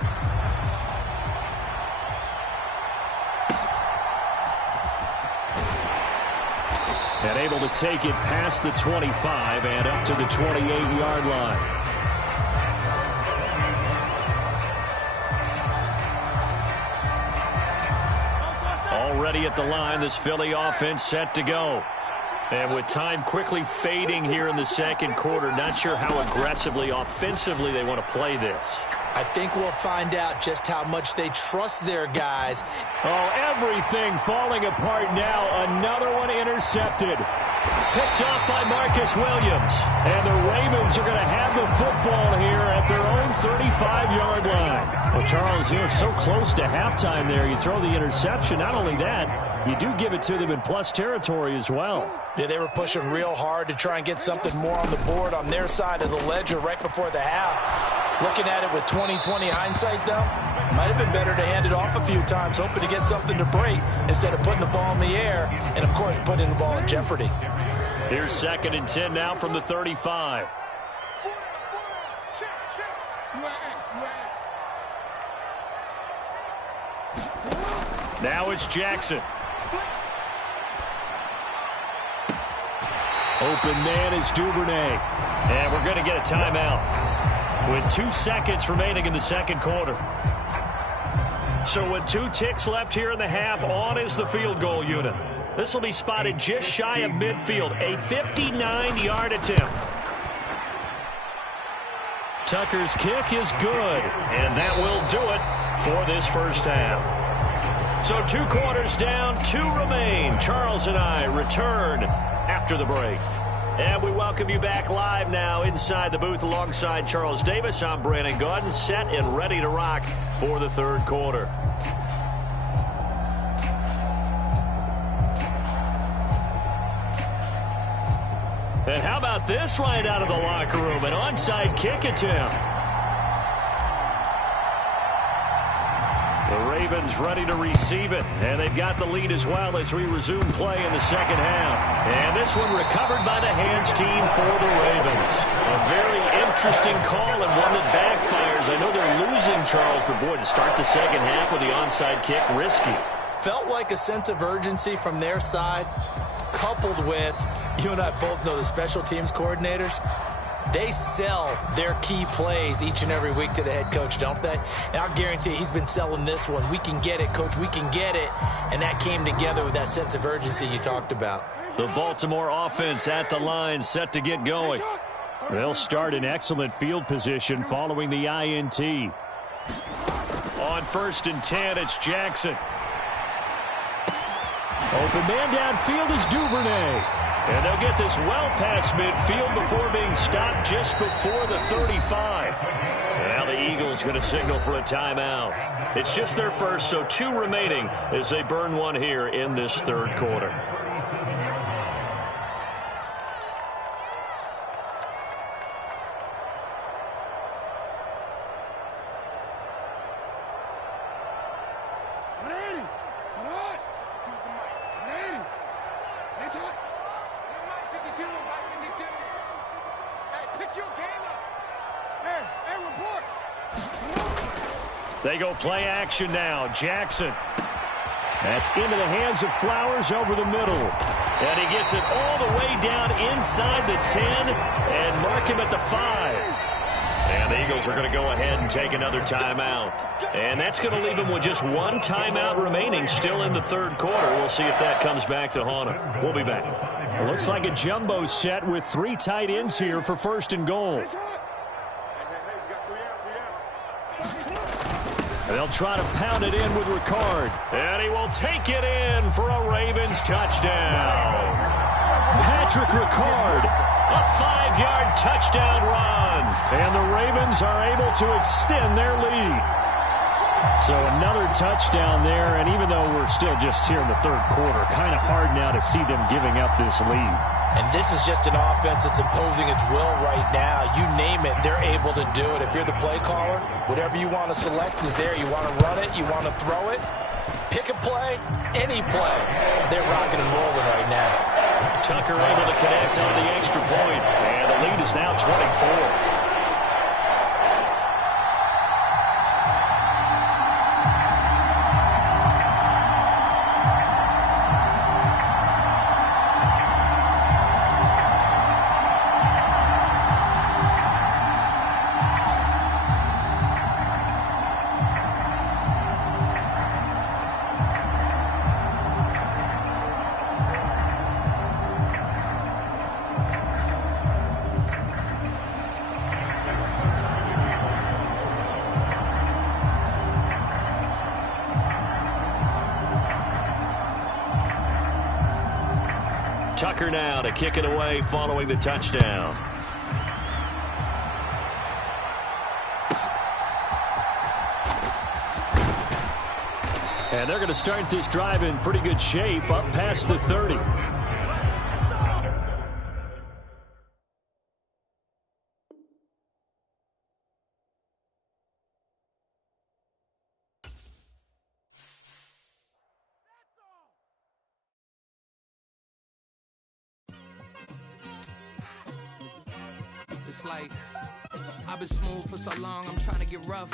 And able to take it past the 25 and up to the 28-yard line. Already at the line, this Philly offense set to go. And with time quickly fading here in the second quarter, not sure how aggressively, offensively they want to play this. I think we'll find out just how much they trust their guys. Oh, everything falling apart now. Another one intercepted. Picked off by Marcus Williams. And the Ravens are going to have the football here at their own 35-yard line. Well, Charles, you're so close to halftime there. You throw the interception. Not only that, you do give it to them in plus territory as well. Yeah, they were pushing real hard to try and get something more on the board on their side of the ledger right before the half. Looking at it with 20/20 hindsight, though, might have been better to hand it off a few times, hoping to get something to break instead of putting the ball in the air and, of course, putting the ball in jeopardy. Here's 2nd and 10 now from the 35. Now it's Jackson. Open man is Duvernay. And we're going to get a timeout with 2 seconds remaining in the second quarter. So with 2 ticks left here in the half, on is the field goal unit. This will be spotted just shy of midfield, a 59-yard attempt. Tucker's kick is good, and that will do it for this first half. So 2 quarters down, 2 remain. Charles and I return after the break. And we welcome you back live now inside the booth alongside Charles Davis. I'm Brandon Gaudin, set and ready to rock for the third quarter. And how about this right out of the locker room? An onside kick attempt. The Ravens ready to receive it, and they've got the lead as well as we resume play in the second half. And this one recovered by the hands team for the Ravens. A very interesting call and one that backfires. I know they're losing, Charles, but boy, to start the second half with the onside kick, risky. Felt like a sense of urgency from their side, coupled with, you and I both know the special teams coordinators, they sell their key plays each and every week to the head coach, don't they? And I'll guarantee you he's been selling this one. We can get it, coach, we can get it. And that came together with that sense of urgency you talked about. The Baltimore offense at the line, set to get going. They'll start in excellent field position following the INT. On 1st and 10, it's Jackson. Open man downfield is Duvernay. And they'll get this well past midfield before being stopped just before the 35. And now the Eagles going to signal for a timeout. It's just their first, so 2 remaining as they burn one here in this third quarter. They go play action now. Jackson. That's into the hands of Flowers over the middle. And he gets it all the way down inside the 10 and mark him at the 5. And the Eagles are going to go ahead and take another timeout. And that's going to leave them with just one timeout remaining still in the third quarter. We'll see if that comes back to haunt them. We'll be back. It looks like a jumbo set with 3 tight ends here for first and goal. They'll try to pound it in with Ricard. And he will take it in for a Ravens touchdown. Patrick Ricard, a 5-yard touchdown run. And the Ravens are able to extend their lead. So another touchdown there, and even though we're still just here in the third quarter, kind of hard now to see them giving up this lead. And this is just an offense that's imposing its will right now. You name it, they're able to do it. If you're the play caller, whatever you want to select is there. You want to run it, you want to throw it, pick a play, any play. They're rocking and rolling right now. Tucker able to connect on the extra point, and the lead is now 24. Tucker now to kick it away following the touchdown. And they're going to start this drive in pretty good shape up past the 30. It's like, I've been smooth for so long, I'm trying to get rough.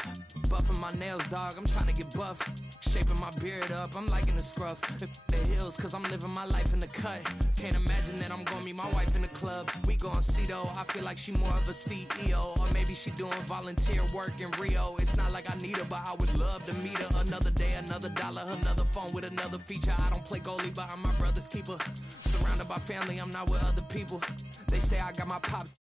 Buffing my nails, dog, I'm trying to get buff. Shaping my beard up, I'm liking the scruff. The hills, cause I'm living my life in the cut. Can't imagine that I'm gonna meet my wife in the club. We gon' see though, I feel like she more of a CEO. Or maybe she doing volunteer work in Rio. It's not like I need her, but I would love to meet her. Another day, another dollar, another phone with another feature. I don't play goalie, but I'm my brother's keeper. Surrounded by family, I'm not with other people. They say I got my pops.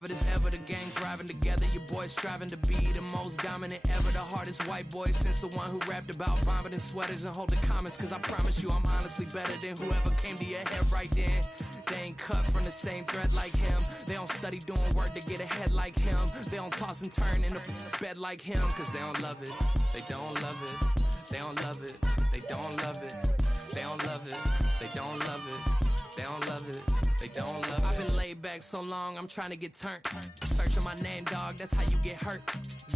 But it's ever the gang thriving together, your boys striving to be the most dominant ever, the hardest white boy since the one who rapped about vomiting sweaters and holding comments, cause I promise you I'm honestly better than whoever came to your head right then. They ain't cut from the same thread like him. They don't study doing work to get ahead like him. They don't toss and turn in a bed like him, cause they don't love it. They don't love it. They don't love it. They don't love it. They don't love it. They don't love it. They don't love it. They don't love it. I've been laid back so long, I'm trying to get turned. Searching my name, dog, that's how you get hurt.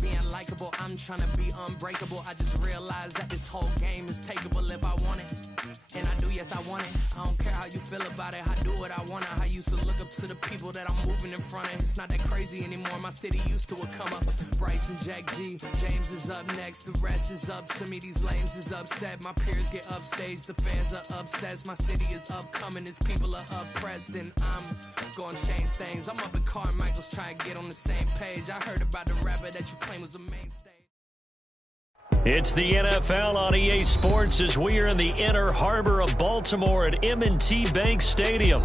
Being likable, I'm trying to be unbreakable. I just realized that this whole game is takeable if I want it. And I do, yes, I want it. I don't care how you feel about it. I do what I want it. I used to look up to the people that I'm moving in front of. It's not that crazy anymore. My city used to a come up. Bryce and Jack G. James is up next. The rest is up to me. These lames is upset. My peers get upstage. The fans are obsessed. My city is upcoming. His people are oppressed. And I'm gonna change things. I'm up at Carmichael's trying to get on the same page. I heard about the rapper that you claim was a mainstay. It's the NFL on EA Sports as we are in the inner harbor of Baltimore at M&T Bank Stadium.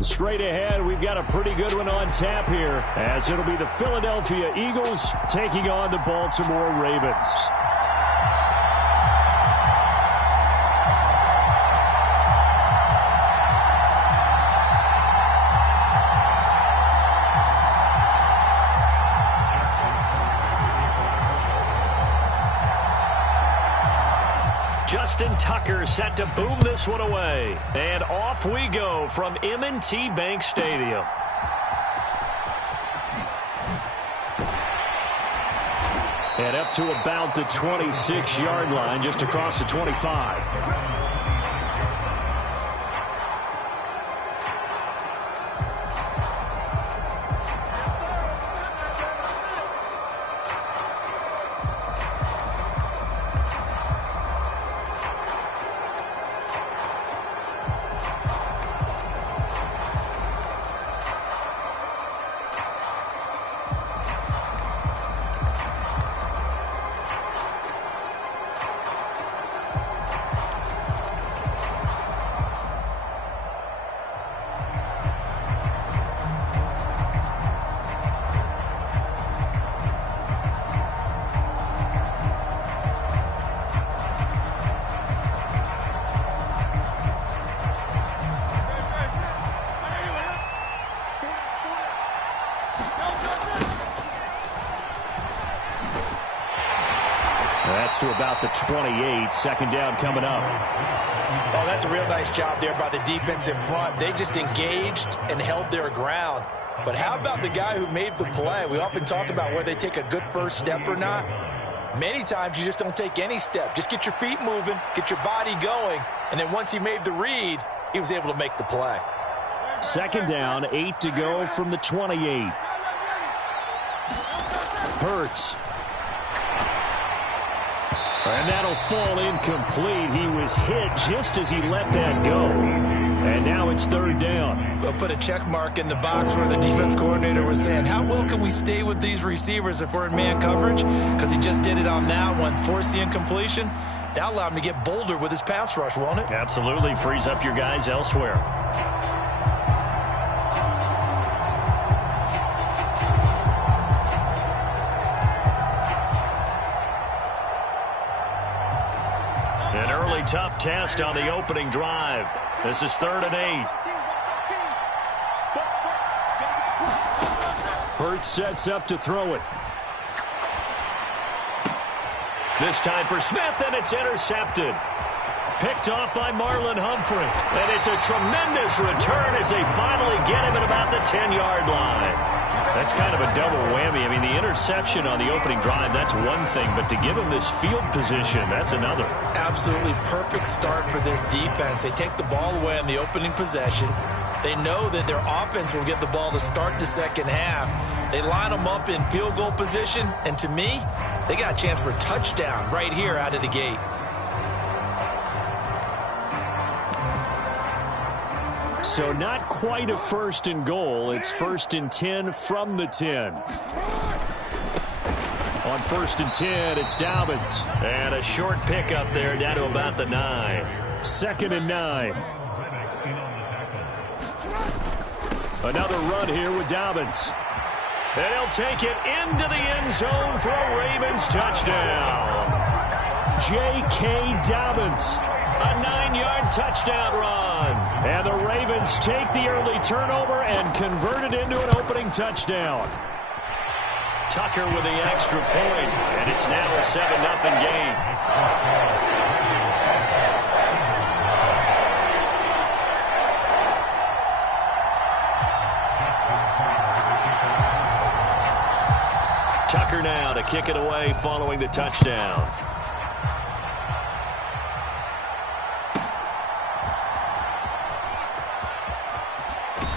Straight ahead, we've got a pretty good one on tap here, as it'll be the Philadelphia Eagles taking on the Baltimore Ravens. Justin Tucker set to boom this one away. And off we go from M&T Bank Stadium. And up to about the 26-yard line, just across the 25. gets to about the 28. Second down coming up. Oh, that's a real nice job there by the defense in front. They just engaged and held their ground. But how about the guy who made the play? We often talk about whether they take a good first step or not. Many times you just don't take any step. Just get your feet moving, get your body going, and then once he made the read, he was able to make the play. Second down, 8 to go from the 28. Hurts. And that'll fall incomplete. He was hit just as he let that go. And now it's third down. We'll put a check mark in the box where the defense coordinator was saying, how well can we stay with these receivers if we're in man coverage? Because he just did it on that one, forced the incompletion. That allowed him to get bolder with his pass rush, won't it? Absolutely. Frees up your guys elsewhere. An early tough test on the opening drive. This is 3rd and 8. Hurts sets up to throw it. This time for Smith, and it's intercepted. Picked off by Marlon Humphrey. And it's a tremendous return as they finally get him at about the 10-yard line. That's kind of a double whammy. I mean, the interception on the opening drive, that's one thing. But to give him this field position, that's another. Absolutely perfect start for this defense. They take the ball away on the opening possession. They know that their offense will get the ball to start the second half. They line them up in field goal position. And to me, they got a chance for a touchdown right here out of the gate. So not quite a 1st and goal. It's 1st and 10 from the 10. On 1st and 10, it's Dobbins. And a short pickup there down to about the 9. 2nd and 9. Another run here with Dobbins. And he'll take it into the end zone for a Ravens touchdown. J.K. Dobbins. A 9-yard touchdown run. And the Ravens take the early turnover and convert it into an opening touchdown. Tucker with the extra point, and it's now a 7-0 game. Tucker now to kick it away following the touchdown.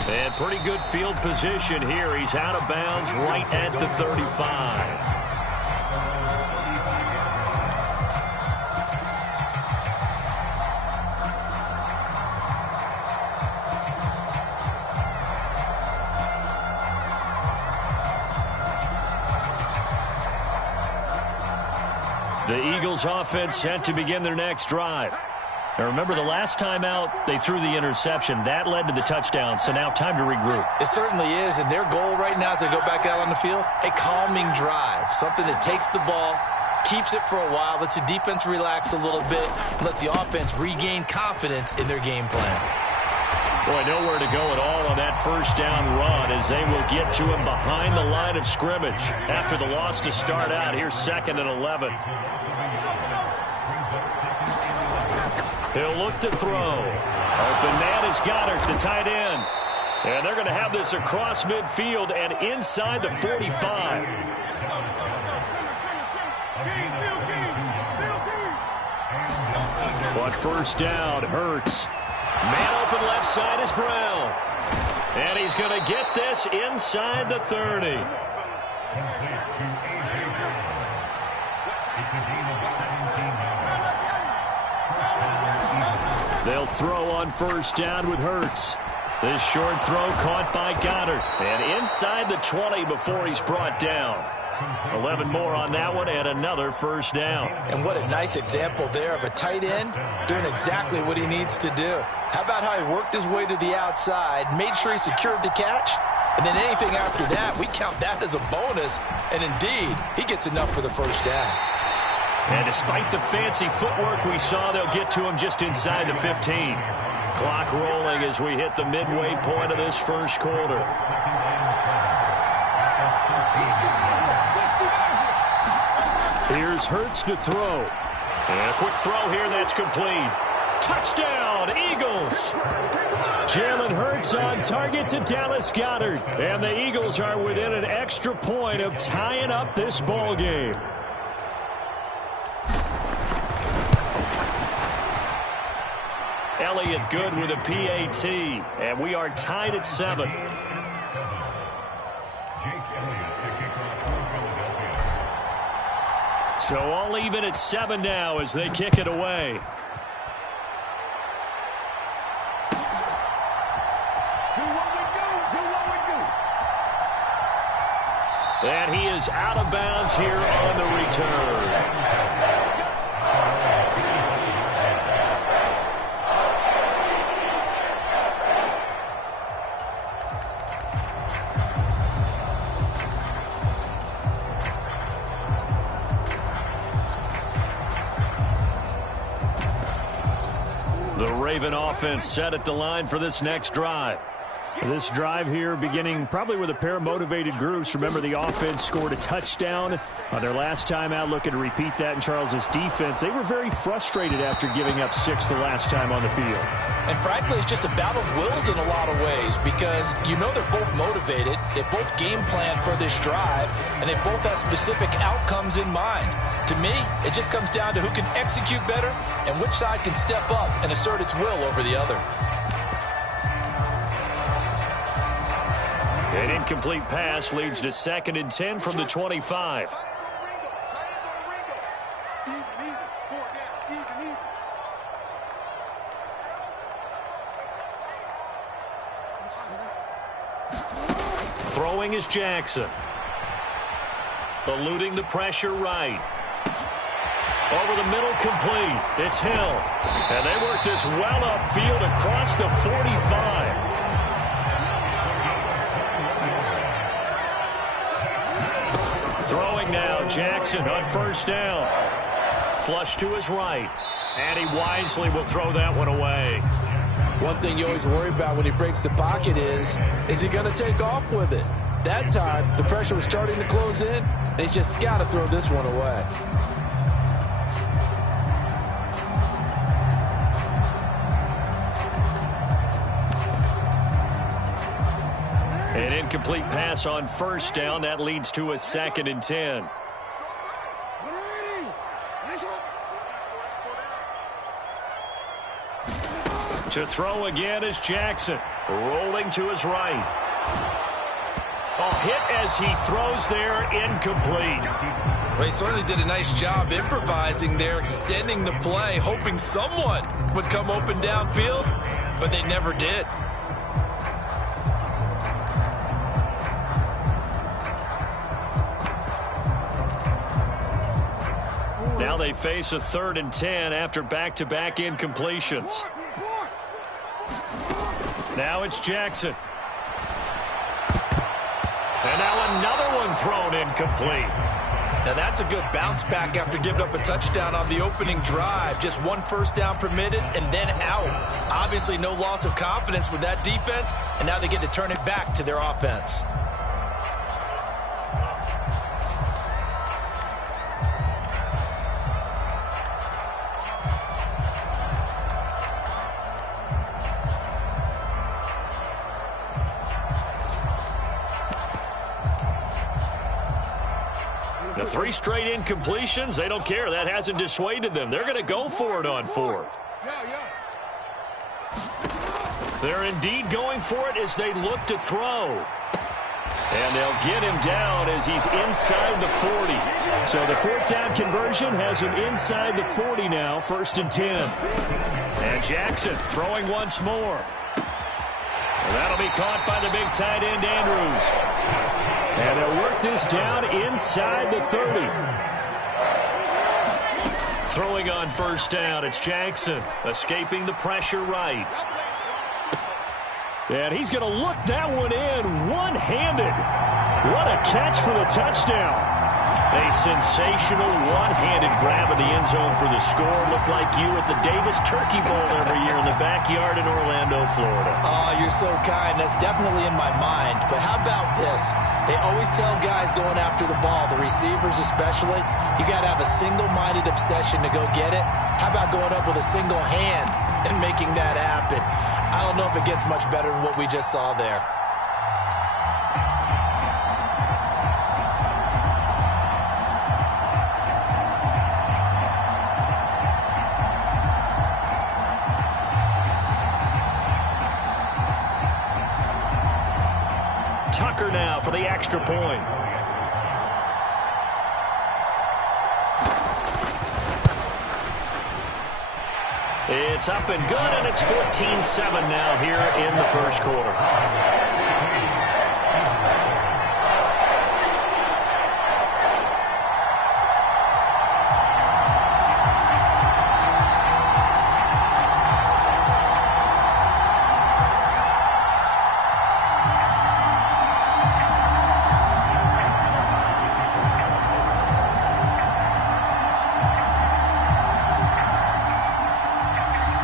And pretty good field position here. He's out of bounds right at the 35. The Eagles offense set to begin their next drive. Now remember, the last time out, they threw the interception. That led to the touchdown, so now time to regroup. It certainly is, and their goal right now as they go back out on the field, a calming drive, something that takes the ball, keeps it for a while, lets the defense relax a little bit, lets the offense regain confidence in their game plan. Boy, nowhere to go at all on that first down run as they will get to him behind the line of scrimmage. After the loss to start out, here's 2nd and 11. He'll look to throw. Open man is Goddard, the tight end. And they're going to have this across midfield and inside the 45. On first down, Hurts. Man open left side is Brown. And he's going to get this inside the 30. They'll throw on first down with Hurts. This short throw caught by Goddard. And inside the 20 before he's brought down. 11 more on that one and another first down. And what a nice example there of a tight end doing exactly what he needs to do. How about how he worked his way to the outside, made sure he secured the catch, and then anything after that, we count that as a bonus. And indeed, he gets enough for the first down. And despite the fancy footwork we saw, they'll get to him just inside the 15. Clock rolling as we hit the midway point of this first quarter. Here's Hurts to throw. And a quick throw here, that's complete. Touchdown, Eagles! Jalen Hurts on target to Dallas Goedert. And the Eagles are within an extra point of tying up this ball game. Elliott good with a PAT. And we are tied at 7. So all even at 7 now as they kick it away. And he is out of bounds here on the return. The Raven offense set at the line for this next drive. This drive here beginning probably with a pair of motivated groups. Remember, the offense scored a touchdown on their last time out, looking to repeat that in Charles's defense. They were very frustrated after giving up 6 the last time on the field. And frankly, it's just a battle of wills in a lot of ways because you know they're both motivated. They both game plan for this drive, and they both have specific outcomes in mind. To me, it just comes down to who can execute better and which side can step up and assert its will over the other. An incomplete pass leads to 2nd and 10 from the 25. Throwing is Jackson. Eluding the pressure right. Over the middle, complete. It's Hill. And they work this well upfield across the 45. Throwing now, Jackson on 1st down. Flush to his right. And he wisely will throw that one away. One thing you always worry about when he breaks the pocket is he going to take off with it? That time, the pressure was starting to close in, and he's just got to throw this one away. An incomplete pass on 1st down. That leads to a 2nd and 10. To throw again is Jackson. Rolling to his right. A hit as he throws there, incomplete. Well, he certainly did a nice job improvising there, extending the play, hoping someone would come open downfield, but they never did. Now they face a 3rd and 10 after back-to-back incompletions. Now it's Jackson. And now another one thrown incomplete. Now that's a good bounce back after giving up a touchdown on the opening drive. Just 1 first down permitted and then out. Obviously no loss of confidence with that defense, and now they get to turn it back to their offense. The 3 straight incompletions, they don't care. That hasn't dissuaded them. They're going to go for it on 4th. They're indeed going for it as they look to throw. And they'll get him down as he's inside the 40. So the 4th down conversion has him inside the 40 now, 1st and 10. And Jackson throwing once more. And that'll be caught by the big tight end, Andrews. And they'll work this down inside the 30. Throwing on 1st down, it's Jackson. Escaping the pressure right. And he's going to look that one in one-handed. What a catch for the touchdown. A sensational one-handed grab of the end zone for the score. Looked like you at the Davis Turkey Bowl every year in the backyard in Orlando, Florida. Oh, you're so kind. That's definitely in my mind. But how about this? They always tell guys going after the ball, the receivers especially, you got to have a single-minded obsession to go get it. How about going up with a single hand and making that happen? I don't know if it gets much better than what we just saw there. Tucker now for the extra point. It's up and good, and it's 14-7 now here in the first quarter.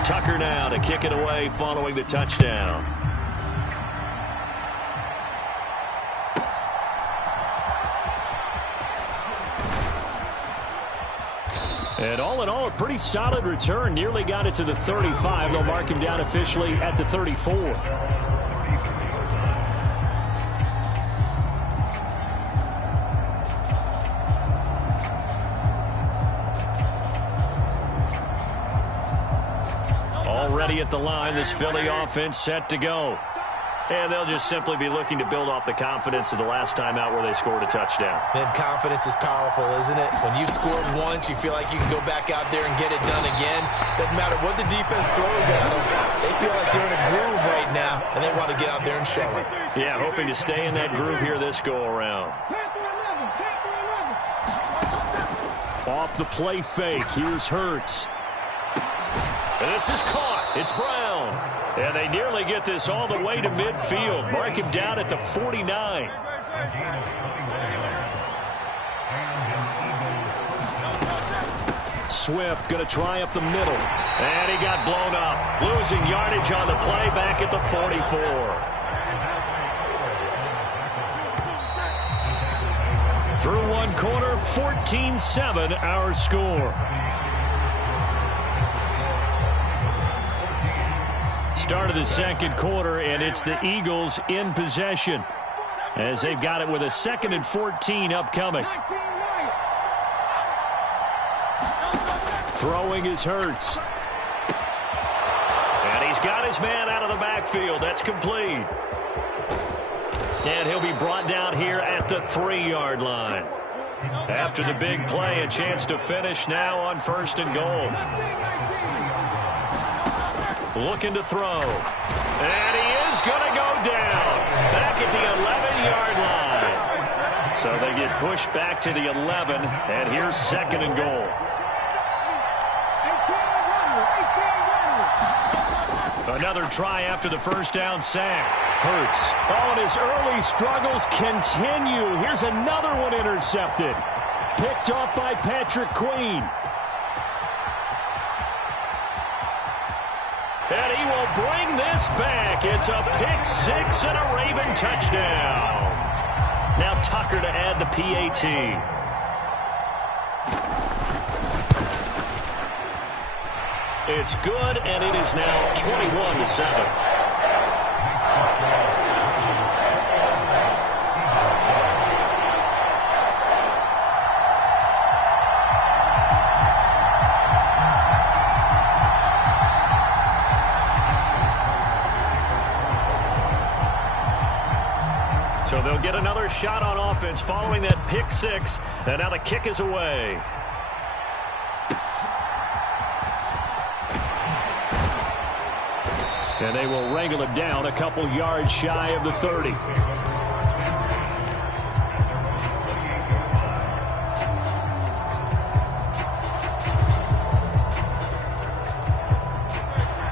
Tucker now to kick it away following the touchdown. And all in all, a pretty solid return. Nearly got it to the 35. They'll mark him down officially at the 34. Already at the line, this Philly offense set to go. And they'll just simply be looking to build off the confidence of the last time out where they scored a touchdown. And confidence is powerful, isn't it? When you've scored once, you feel like you can go back out there and get it done again. Doesn't matter what the defense throws at them. They feel like they're in a groove right now, and they want to get out there and show it. Yeah, hoping to stay in that groove here this go-around. Off the play fake, here's Hurts. And this is caught. It's Brown. And they nearly get this all the way to midfield. Mark him down at the 49. Swift going to try up the middle. And he got blown up. Losing yardage on the play back at the 44. Through one quarter, 14-7 our score. Start of the second quarter, and it's the Eagles in possession as they've got it with a 2nd and 14 upcoming. Throwing is Hurts. And he's got his man out of the backfield. That's complete. And he'll be brought down here at the 3-yard line. After the big play, a chance to finish now on 1st and goal. Looking to throw. And he is going to go down. Back at the 11-yard line. So they get pushed back to the 11. And here's 2nd and goal. Another try after the first down sack. Hurts. Oh, and his early struggles continue. Here's another one intercepted. Picked off by Patrick Queen. And he will bring this back. It's a pick-6 and a Raven touchdown. Now Tucker to add the PAT. It's good, and it is now 21-7. So they'll get another shot on offense following that pick-6, and now the kick is away. And they will wrangle it down a couple yards shy of the 30.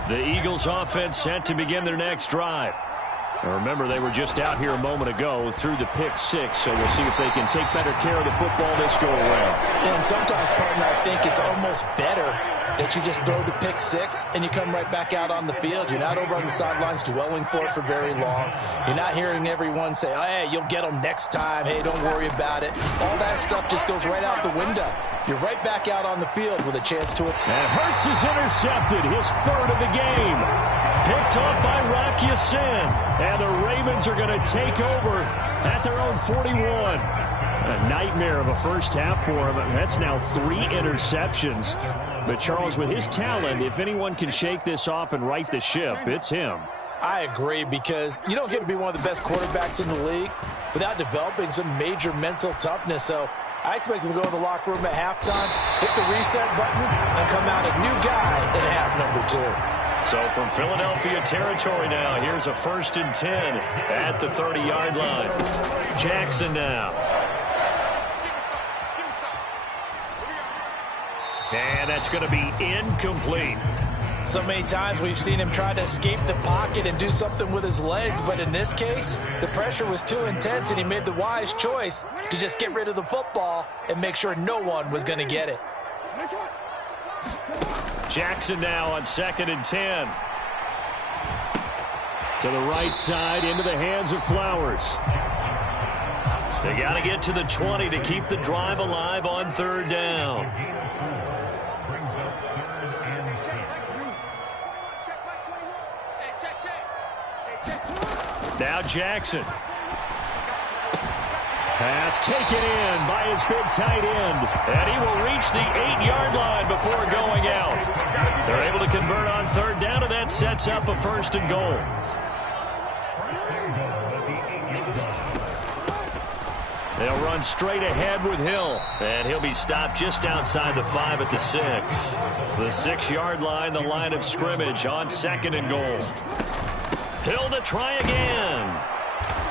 The Eagles offense set to begin their next drive. Remember, they were just out here a moment ago through the pick six, so we'll see if they can take better care of the football this go-around. And sometimes, partner, I think it's almost better that you just throw the pick six and you come right back out on the field. You're not over on the sidelines dwelling for it for very long. You're not hearing everyone say, oh, hey, you'll get them next time. Hey, don't worry about it. All that stuff just goes right out the window. You're right back out on the field with a chance to it. And Hurts is intercepted, his third of the game. Picked off by Rocky Sin. And the Ravens are going to take over at their own 41. A nightmare of a first half for him. That's now 3 interceptions. But Charles, with his talent, if anyone can shake this off and right the ship, it's him. I agree, because you don't get to be one of the best quarterbacks in the league without developing some major mental toughness. So I expect him to go in the locker room at halftime, hit the reset button, and come out a new guy in half number 2. So from Philadelphia territory now, here's a 1st and 10 at the 30-yard line. Jackson now. And that's going to be incomplete. So many times we've seen him try to escape the pocket and do something with his legs, but in this case, the pressure was too intense and he made the wise choice to just get rid of the football and make sure no one was going to get it. Jackson now on 2nd and 10. To the right side, into the hands of Flowers. They got to get to the 20 to keep the drive alive on 3rd down. Now Jackson. Pass taken in by his big tight end. And he will reach the 8-yard line before going out. They're able to convert on 3rd down, and that sets up a 1st and goal. They'll run straight ahead with Hill. And he'll be stopped just outside the 5 at the 6. The 6-yard line, the line of scrimmage on 2nd and goal. Hill to try again.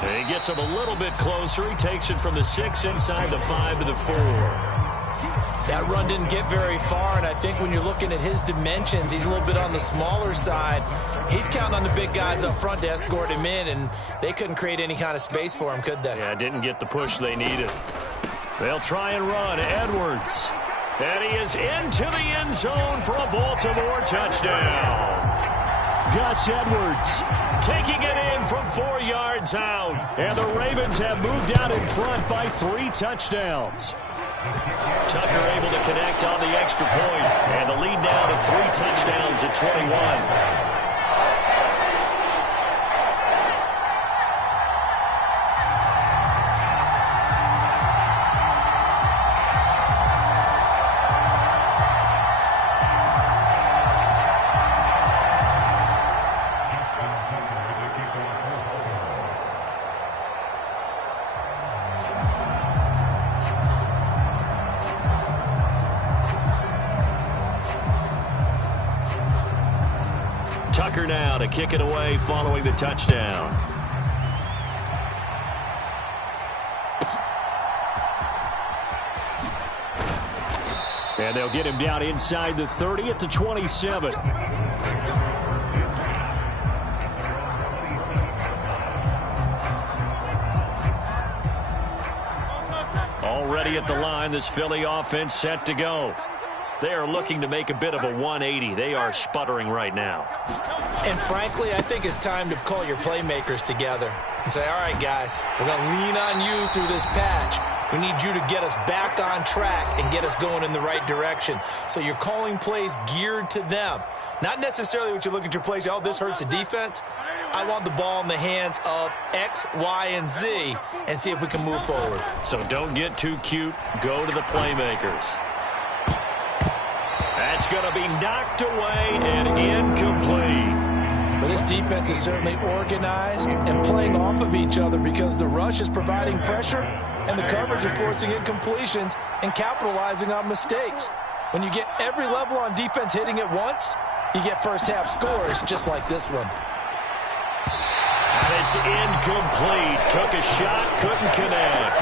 He gets him a little bit closer. He takes it from the 6 inside the 5 to the 4. That run didn't get very far, and I think when you're looking at his dimensions, he's a little bit on the smaller side. He's counting on the big guys up front to escort him in, and they couldn't create any kind of space for him, could they? Yeah, didn't get the push they needed. They'll try and run. Edwards. And he is into the end zone for a Baltimore touchdown. Gus Edwards taking it in from 4 yards out. And the Ravens have moved out in front by 3 touchdowns. Tucker able to connect on the extra point. And the lead now to 3 touchdowns at 21. Tucker now to kick it away following the touchdown. And they'll get him down inside the 30 at the 27. Already at the line, this Philly offense set to go. They are looking to make a bit of a 180. They are sputtering right now. And frankly, I think it's time to call your playmakers together and say, all right, guys, we're going to lean on you through this patch. We need you to get us back on track and get us going in the right direction. So you're calling plays geared to them. Not necessarily what you look at your plays, oh, this hurts the defense. I want the ball in the hands of X, Y, and Z and see if we can move forward. So don't get too cute. Go to the playmakers. That's going to be knocked away and incomplete. But this defense is certainly organized and playing off of each other because the rush is providing pressure and the coverage is forcing incompletions and capitalizing on mistakes. When you get every level on defense hitting at once, you get first half scores just like this one. And it's incomplete. Took a shot, couldn't connect.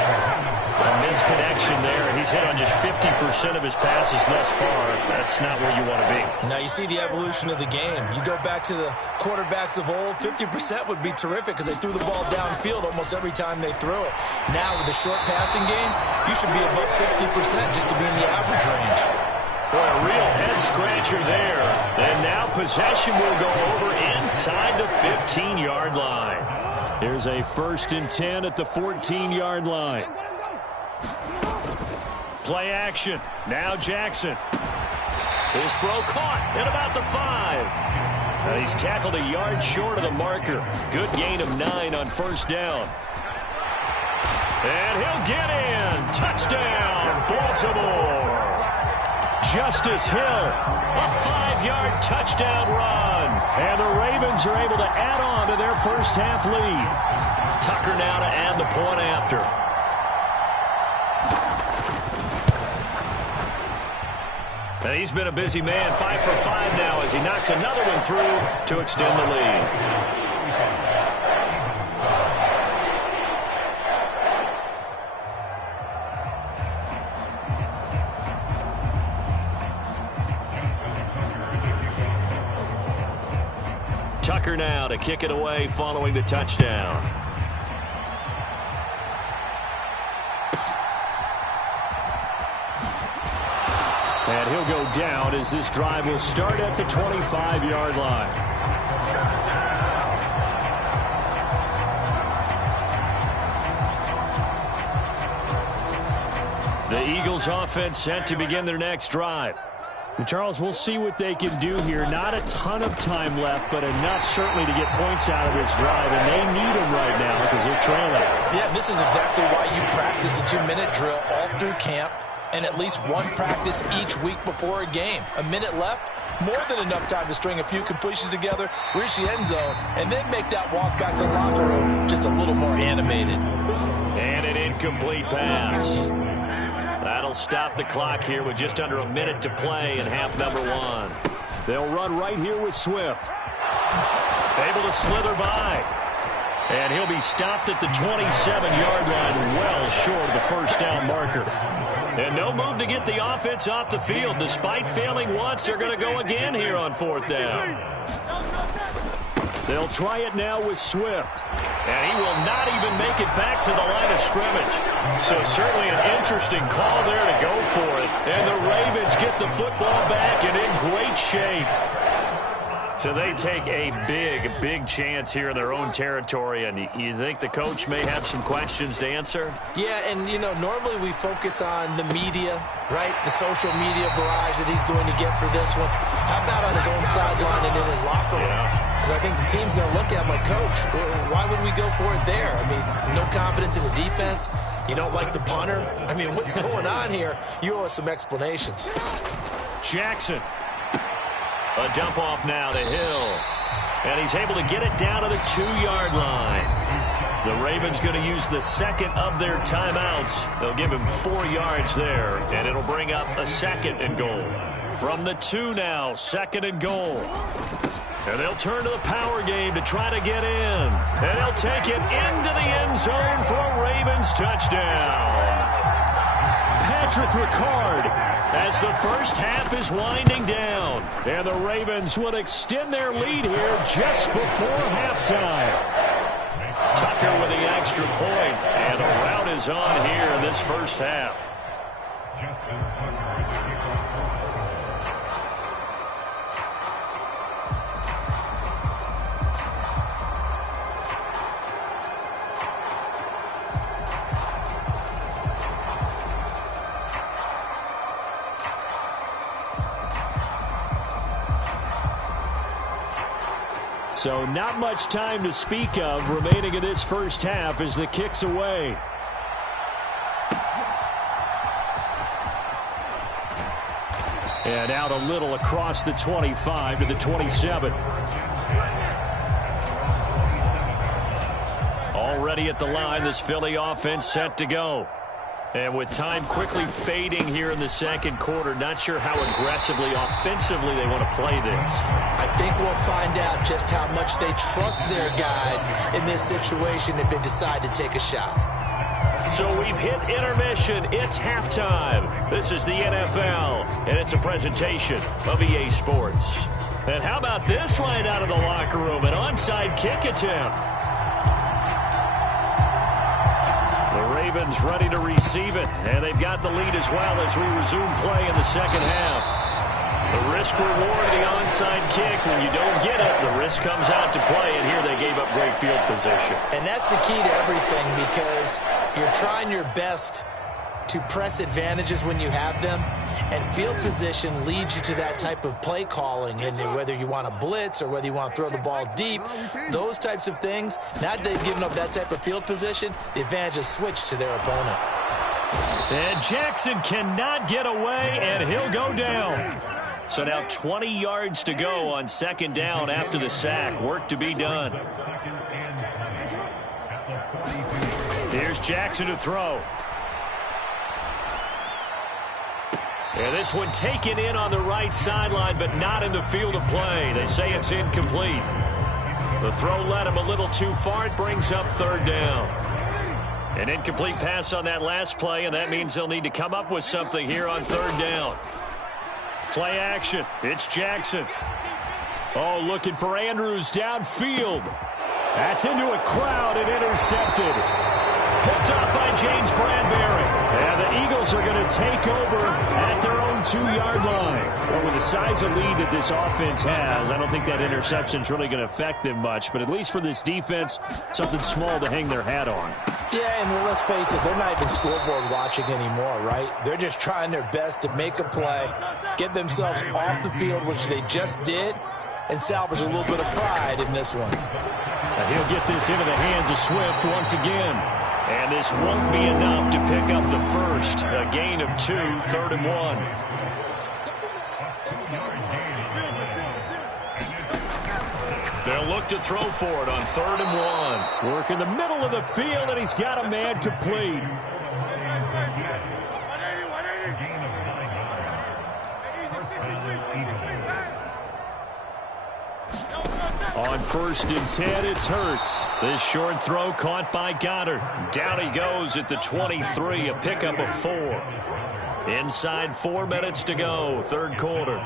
A misconnection there. He's hit on just 50% of his passes thus far. That's not where you want to be. Now you see the evolution of the game. You go back to the quarterbacks of old, 50% would be terrific because they threw the ball downfield almost every time they threw it. Now with the short passing game, you should be above 60% just to be in the average range. Boy, a real head-scratcher there. And now possession will go over inside the 15-yard line. Here's a 1st and 10 at the 14-yard line. Play action. Now Jackson. His throw caught at about the 5. And he's tackled a yard short of the marker. Good gain of 9 on 1st down. And he'll get in. Touchdown, Baltimore. Justice Hill, a 5-yard touchdown run. And the Ravens are able to add on to their first half lead. Tucker now to add the point after. And he's been a busy man, 5 for 5 now as he knocks another one through to extend the lead. Tucker now to kick it away following the touchdown. And he'll go down as this drive will start at the 25-yard line. The Eagles offense set to begin their next drive. And Charles, we'll see what they can do here. Not a ton of time left, but enough certainly to get points out of this drive. And they need them right now because they're trailing. Yeah, and this is exactly why you practice a 2-minute drill all through camp and at least one practice each week before a game. A minute left, more than enough time to string a few completions together, reach the end zone, and then make that walk back to the locker room just a little more animated. And an incomplete pass. That'll stop the clock here with just under a minute to play in half number 1. They'll run right here with Swift. Able to slither by. And he'll be stopped at the 27-yard line, well short of the first down marker. And no move to get the offense off the field. Despite failing once, they're going to go again here on 4th down. They'll try it now with Swift. And he will not even make it back to the line of scrimmage. So certainly an interesting call there to go for it. And the Ravens get the football back and in great shape. So they take a big chance here in their own territory. And you think the coach may have some questions to answer? Yeah, and, you know, normally we focus on the media, right? The social media barrage that he's going to get for this one. How about on his own sideline and in his locker room? Because I think the team's going to look at him like, Coach, why would we go for it there? I mean, no confidence in the defense. You don't like the punter. I mean, what's going on here? You owe us some explanations. Jackson. A dump off now to Hill. And he's able to get it down to the 2-yard line. The Ravens going to use the second of their timeouts. They'll give him 4 yards there, and it'll bring up a 2nd and goal. From the 2 now, 2nd and goal. And they'll turn to the power game to try to get in. And they'll take it into the end zone for a Ravens touchdown. Patrick Ricard as the first half is winding down. And the Ravens will extend their lead here just before halftime. Tucker with the extra point, and the rout is on here in this first half. So not much time to speak of remaining in this first half as the kick's away. And out a little across the 25 to the 27. Already at the line, this Philly offense set to go. And with time quickly fading here in the second quarter, not sure how aggressively, offensively they want to play this. I think we'll find out just how much they trust their guys in this situation if they decide to take a shot. So we've hit intermission. It's halftime. This is the NFL, and it's a presentation of EA Sports. And how about this right out of the locker room? An onside kick attempt. The Ravens ready to receive it, and they've got the lead as well as we resume play in the second half. The risk reward of the onside kick. When you don't get it, the risk comes out to play, and here they gave up great field position. And that's the key to everything, because you're trying your best to press advantages when you have them, and field position leads you to that type of play calling. And whether you want to blitz or whether you want to throw the ball deep, those types of things, now that they've given up that type of field position, the advantage is switched to their opponent. And Jackson cannot get away, and he'll go down. So now 20 yards to go on second down after the sack. Work to be done. Here's Jackson to throw. And this one taken in on the right sideline, but not in the field of play. They say it's incomplete. The throw led him a little too far. It brings up third down. An incomplete pass on that last play, and that means they'll need to come up with something here on third down. Play action. It's Jackson. Oh, looking for Andrews downfield. That's into a crowd and intercepted. Picked up by James Bradbury. And the Eagles are going to take over at their own 2-yard line. Well, with the size of lead that this offense has, I don't think that interception is really going to affect them much. But at least for this defense, something small to hang their hat on. Yeah, and let's face it, they're not even scoreboard watching anymore, right? They're just trying their best to make a play, get themselves off the field, which they just did, and salvage a little bit of pride in this one. And he'll get this into the hands of Swift once again. And this won't be enough to pick up the first. A gain of 2, 3rd and 1. They'll look to throw for it on 3rd and 1. Work in the middle of the field, and he's got a man complete. On 1st and 10, it's Hurts. This short throw caught by Goddard. Down he goes at the 23, a pickup of 4. Inside 4 minutes to go, 3rd quarter.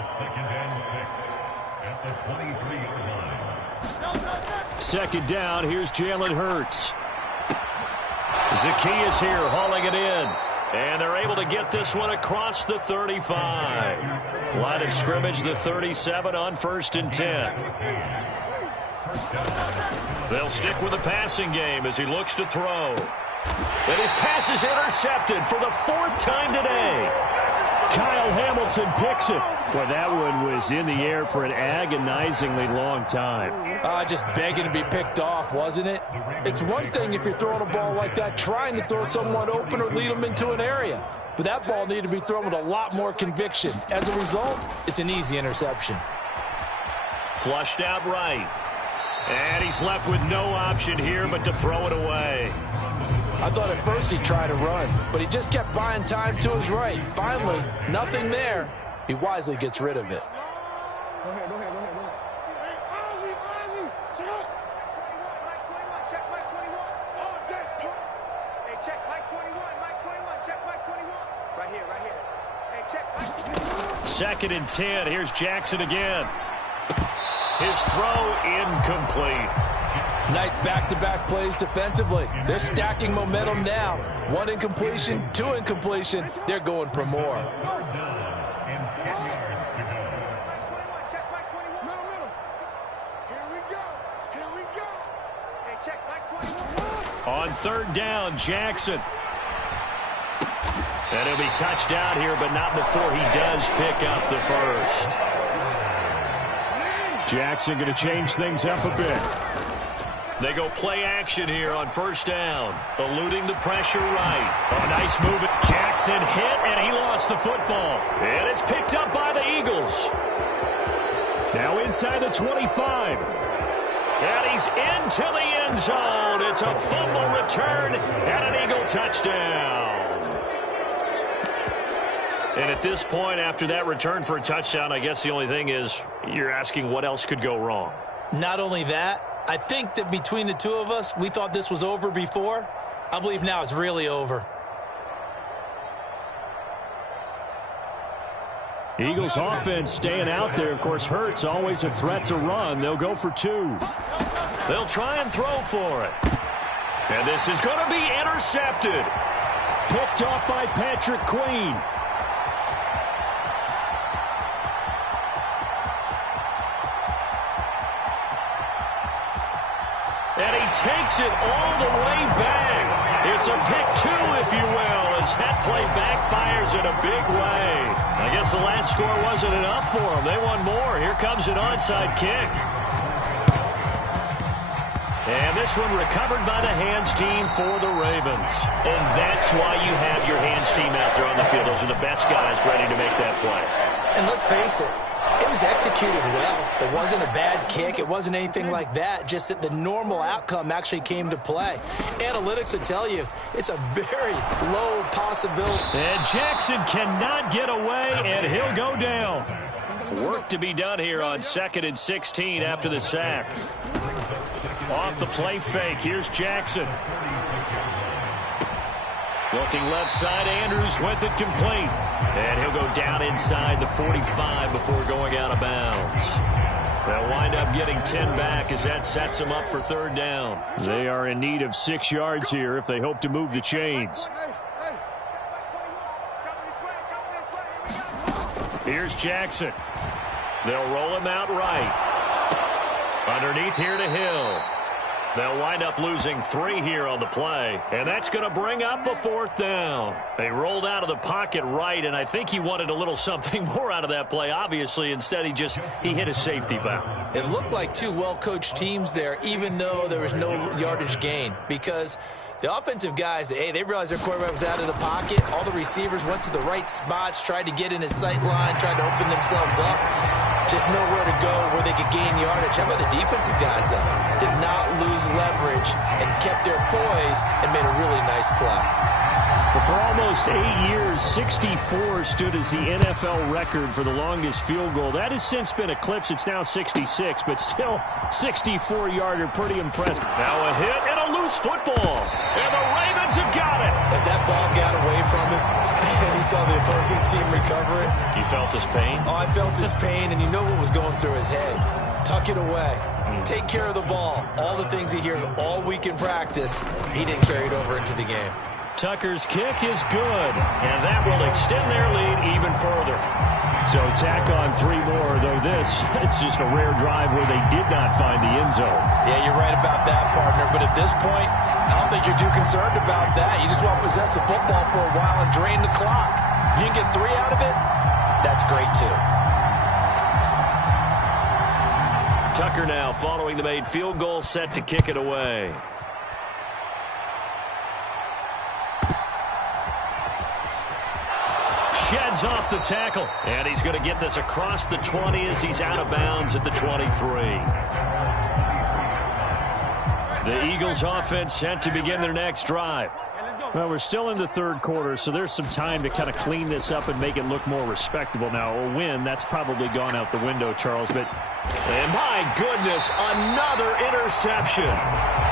Second down, here's Jalen Hurts. Zacchaeus here hauling it in. And they're able to get this one across the 35. Line of scrimmage, the 37 on 1st and 10. They'll stick with the passing game as he looks to throw. And his pass is intercepted for the 4th time today. Kyle Hamilton picks it. Boy, that one was in the air for an agonizingly long time. Just begging to be picked off, wasn't it? It's one thing if you're throwing a ball like that, trying to throw someone open or lead them into an area. But that ball needed to be thrown with a lot more conviction. As a result, it's an easy interception. Flushed out right. And he's left with no option here but to throw it away. I thought at first he'd try to run, but he just kept buying time to his right. Finally, nothing there. He wisely gets rid of it. Go ahead. Check out. Mike 21, check Mike 21. Hey, check Mike 21, Mike 21, check Mike 21. Right here. Hey, check Mike 21. 2nd and 10, here's Jackson again. His throw incomplete. Nice back-to-back plays defensively. They're stacking momentum now. 1 incompletion, 2 incompletion. They're going for more. Check Mike 21. Middle. Here we go. Hey, check Mike 21. On 3rd down, Jackson. And he'll be touched out here, but not before he does pick up the first. Jackson going to change things up a bit. They go play action here on 1st down. Eluding the pressure right. Oh, nice move. Jackson hit, and he lost the football. And it's picked up by the Eagles. Now inside the 25. And he's into the end zone. It's a fumble return and an Eagle touchdown. And at this point, after that return for a touchdown, I guess the only thing is you're asking what else could go wrong. Not only that, I think that between the two of us, we thought this was over before. I believe now it's really over. Eagles offense staying out there. Of course, Hurts always a threat to run. They'll go for 2. They'll try and throw for it. And this is going to be intercepted. Picked off by Patrick Queen. And he takes it all the way back. It's a pick 2, if you will, as that play backfires in a big way. I guess the last score wasn't enough for them. They won more. Here comes an onside kick. And this one recovered by the hands team for the Ravens. And that's why you have your hands team out there on the field. Those are the best guys ready to make that play. And let's face it, it was executed well. It wasn't a bad kick. It wasn't anything like that. Just that the normal outcome actually came to play. Analytics will tell you it's a very low possibility. And Jackson cannot get away, and he'll go down. Work to be done here on 2nd and 16 after the sack. Off the play fake. Here's Jackson. Looking left side, Andrews with it complete. And he'll go down inside the 45 before going out of bounds. They'll wind up getting 10 back as that sets them up for 3rd down. They are in need of 6 yards here if they hope to move the chains. Here's Jackson. They'll roll him out right. Underneath here to Hill. They'll wind up losing 3 here on the play, and that's going to bring up a 4th down. They rolled out of the pocket right, and I think he wanted a little something more out of that play, obviously. Instead, he hit a safety valve. It looked like 2 well-coached teams there, even though there was no yardage gain, because the offensive guys, they realized their quarterback was out of the pocket. All the receivers went to the right spots, tried to get in his sight line, tried to open themselves up. Just nowhere to go where they could gain yardage. How about the defensive guys, though? Did not lose leverage and kept their poise and made a really nice play. Well, for almost 8 years, 64 stood as the NFL record for the longest field goal. That has since been eclipsed. It's now 66, but still 64-yarder. Pretty impressive. Now a hit and a loose football. And the Ravens have got it. As that ball got away from him, and he saw the opposing team recover it. You felt his pain? Oh, I felt his pain, and you know what was going through his head. Tuck it away. Take care of the ball. All the things he hears all week in practice, he didn't carry it over into the game. Tucker's kick is good, and that will extend their lead even further. So tack on 3 more, though it's just a rare drive where they did not find the end zone. Yeah, you're right about that, partner. But at this point, I don't think you're too concerned about that. You just want to possess the football for a while and drain the clock. If you can get 3 out of it, that's great, too. Tucker now following the made field goal, set to kick it away. Sheds off the tackle, and he's going to get this across the 20 as he's out of bounds at the 23. The Eagles offense set to begin their next drive. Well, we're still in the 3rd quarter, so there's some time to kind of clean this up and make it look more respectable. Now, a win, that's probably gone out the window, Charles, but... And my goodness, another interception.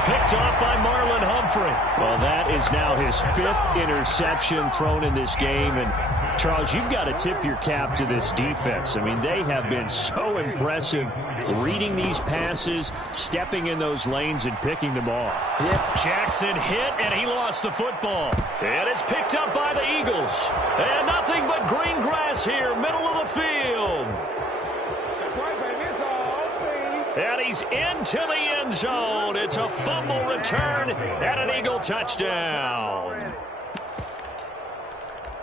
Picked off by Marlon Humphrey. Well, that is now his 5th interception thrown in this game, and Charles, you've got to tip your cap to this defense. I mean, they have been so impressive reading these passes, stepping in those lanes, and picking them off. Yep. Jackson hit, and he lost the football. And it's picked up by the Eagles. And nothing but green grass here, middle of the field. And he's into the end zone. It's a fumble return and an Eagle touchdown.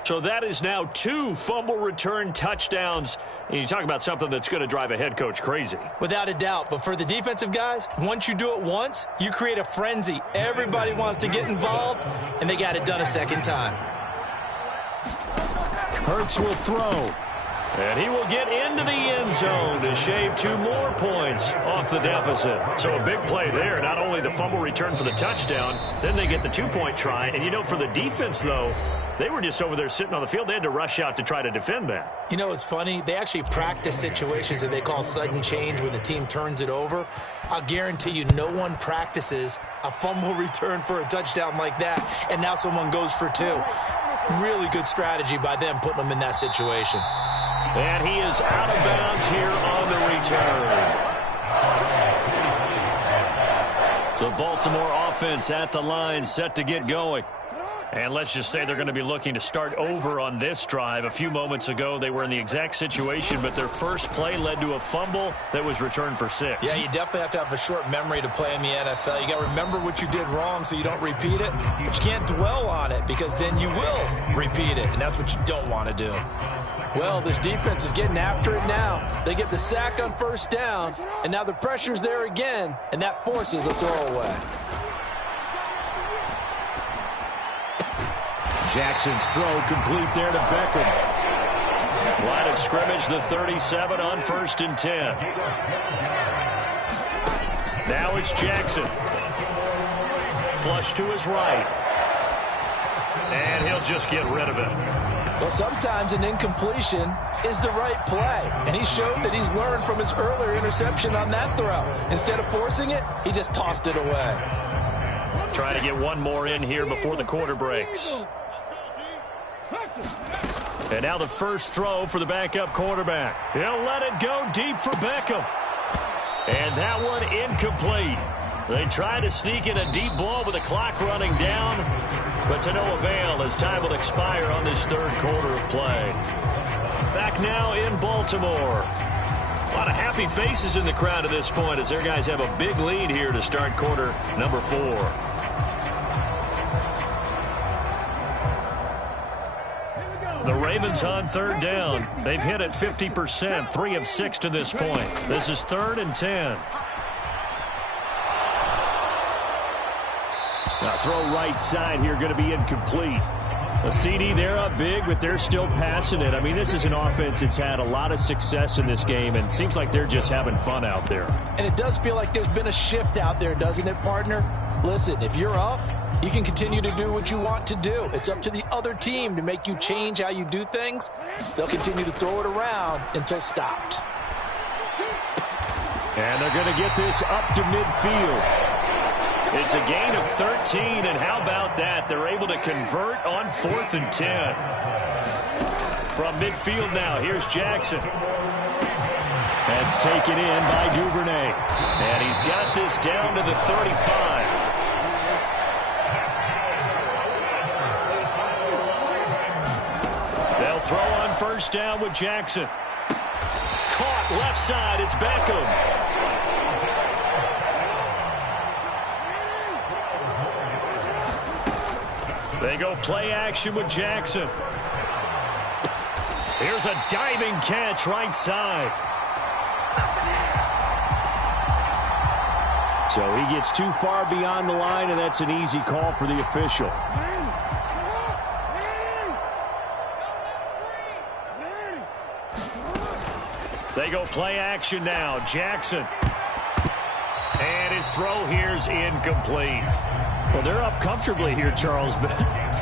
So that is now 2 fumble return touchdowns. And you talk about something that's going to drive a head coach crazy. Without a doubt. But for the defensive guys, once you do it once, you create a frenzy. Everybody wants to get involved, and they got it done a second time. Hurts will throw. And he will get into the end zone to shave 2 more points off the deficit. So a big play there. Not only the fumble return for the touchdown, then they get the 2-point try. And, you know, for the defense, though, they were just over there sitting on the field. They had to rush out to try to defend that. You know, it's funny. They actually practice situations that they call sudden change when the team turns it over. I'll guarantee you no one practices a fumble return for a touchdown like that, and now someone goes for 2. Really good strategy by them putting them in that situation. And he is out of bounds here on the return. The Baltimore offense at the line, set to get going. And let's just say they're going to be looking to start over on this drive. A few moments ago, they were in the exact situation, but their first play led to a fumble that was returned for 6. Yeah, you definitely have to have a short memory to play in the NFL. You got to remember what you did wrong so you don't repeat it, but you can't dwell on it because then you will repeat it, and that's what you don't want to do. Well, this defense is getting after it now. They get the sack on first down, and now the pressure's there again, and that forces a throwaway. Jackson's throw complete there to Beckham. Line of scrimmage, the 37 on 1st and 10. Now it's Jackson. Flush to his right. And he'll just get rid of it. Well, sometimes an incompletion is the right play, and he showed that he's learned from his earlier interception on that throw. Instead of forcing it, he just tossed it away. Trying to get one more in here before the quarter breaks. And now the first throw for the backup quarterback. He'll let it go deep for Beckham. And that one incomplete. They try to sneak in a deep ball with the clock running down, but to no avail as time will expire on this third quarter of play. Back now in Baltimore. A lot of happy faces in the crowd at this point as their guys have a big lead here to start quarter number 4. The Ravens on third down. They've hit it 50%, 3 of 6 to this point. This is 3rd and 10. Now throw right side here, going to be incomplete. A CD, they're up big, but they're still passing it. I mean, this is an offense that's had a lot of success in this game, and it seems like they're just having fun out there. And it does feel like there's been a shift out there, doesn't it, partner? Listen, if you're up, you can continue to do what you want to do. It's up to the other team to make you change how you do things. They'll continue to throw it around until stopped. And they're going to get this up to midfield. It's a gain of 13, and how about that? They're able to convert on 4th and 10. From midfield now, here's Jackson. That's taken in by Duvernay. And he's got this down to the 35. They'll throw on first down with Jackson. Caught left side, it's Beckham. They go play action with Jackson. Here's a diving catch right side. So he gets too far beyond the line, and that's an easy call for the official. They go play action now. Jackson. And his throw here's incomplete. Well, they're up comfortably here, Charles, but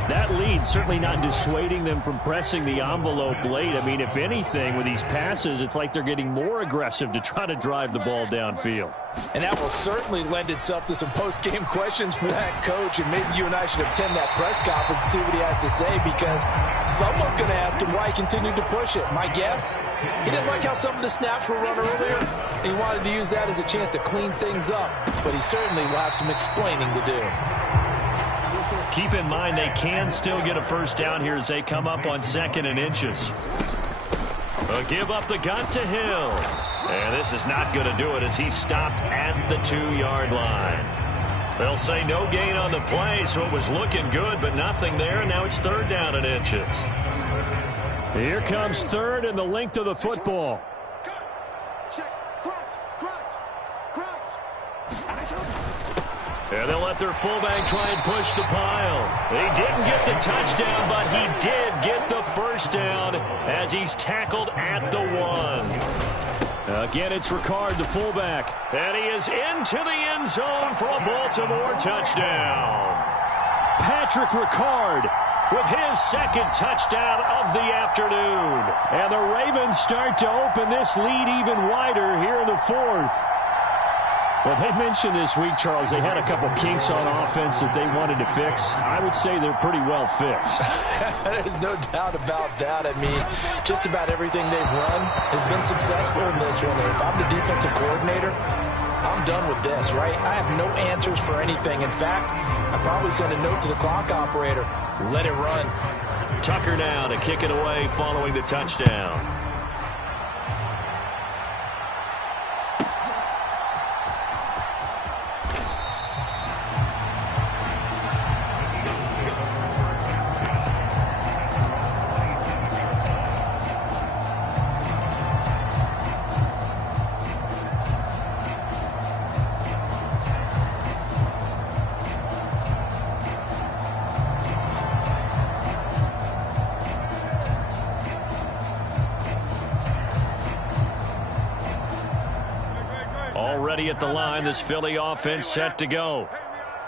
that lead certainly not dissuading them from pressing the envelope late. I mean, if anything, with these passes, it's like they're getting more aggressive to try to drive the ball downfield. And that will certainly lend itself to some post-game questions for that coach, and maybe you and I should attend that press conference to see what he has to say, because someone's going to ask him why he continued to push it. My guess, he didn't like how some of the snaps were run earlier, and he wanted to use that as a chance to clean things up, but he certainly will have some explaining to do. Keep in mind they can still get a first down here as they come up on 2nd and inches. They'll give up the gun to Hill. And this is not going to do it as he's stopped at the 2-yard line. They'll say no gain on the play, so it was looking good, but nothing there. And now it's 3rd down and inches. Here comes 3rd and the length of the football. And they'll let their fullback try and push the pile. He didn't get the touchdown, but he did get the first down as he's tackled at the 1. Again, it's Ricard, the fullback. And he is into the end zone for a Baltimore touchdown. Patrick Ricard with his 2nd touchdown of the afternoon. And the Ravens start to open this lead even wider here in the 4th. Well, they mentioned this week, Charles, they had a couple kinks on offense that they wanted to fix. I would say they're pretty well fixed. There's no doubt about that. I mean, just about everything they've run has been successful in this one. And if I'm the defensive coordinator, I'm done with this, right? I have no answers for anything. In fact, I'd probably send a note to the clock operator. Let it run. Tucker now to kick it away following the touchdown. Already at the line, this Philly offense set to go.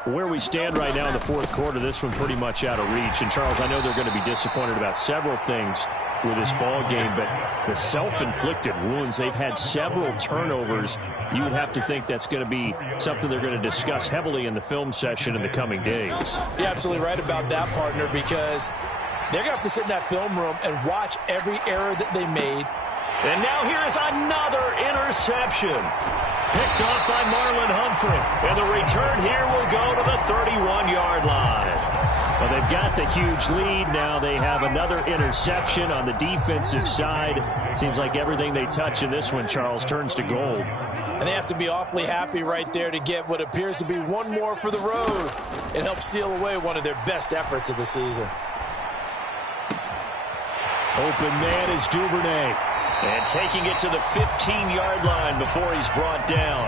Where we stand right now in the fourth quarter, this one pretty much out of reach. And, Charles, I know they're going to be disappointed about several things with this ball game, but the self-inflicted wounds, they've had several turnovers. You would have to think that's going to be something they're going to discuss heavily in the film session in the coming days. You're absolutely right about that, partner, because they're going to have to sit in that film room and watch every error that they made. And now here is another interception. Picked off by Marlon Humphrey. And the return here will go to the 31-yard line. Well, they've got the huge lead. Now they have another interception on the defensive side. Seems like everything they touch in this one, Charles, turns to gold. And they have to be awfully happy right there to get what appears to be one more for the road. It helps seal away one of their best efforts of the season. Open man is Duvernay. And taking it to the 15-yard line before he's brought down.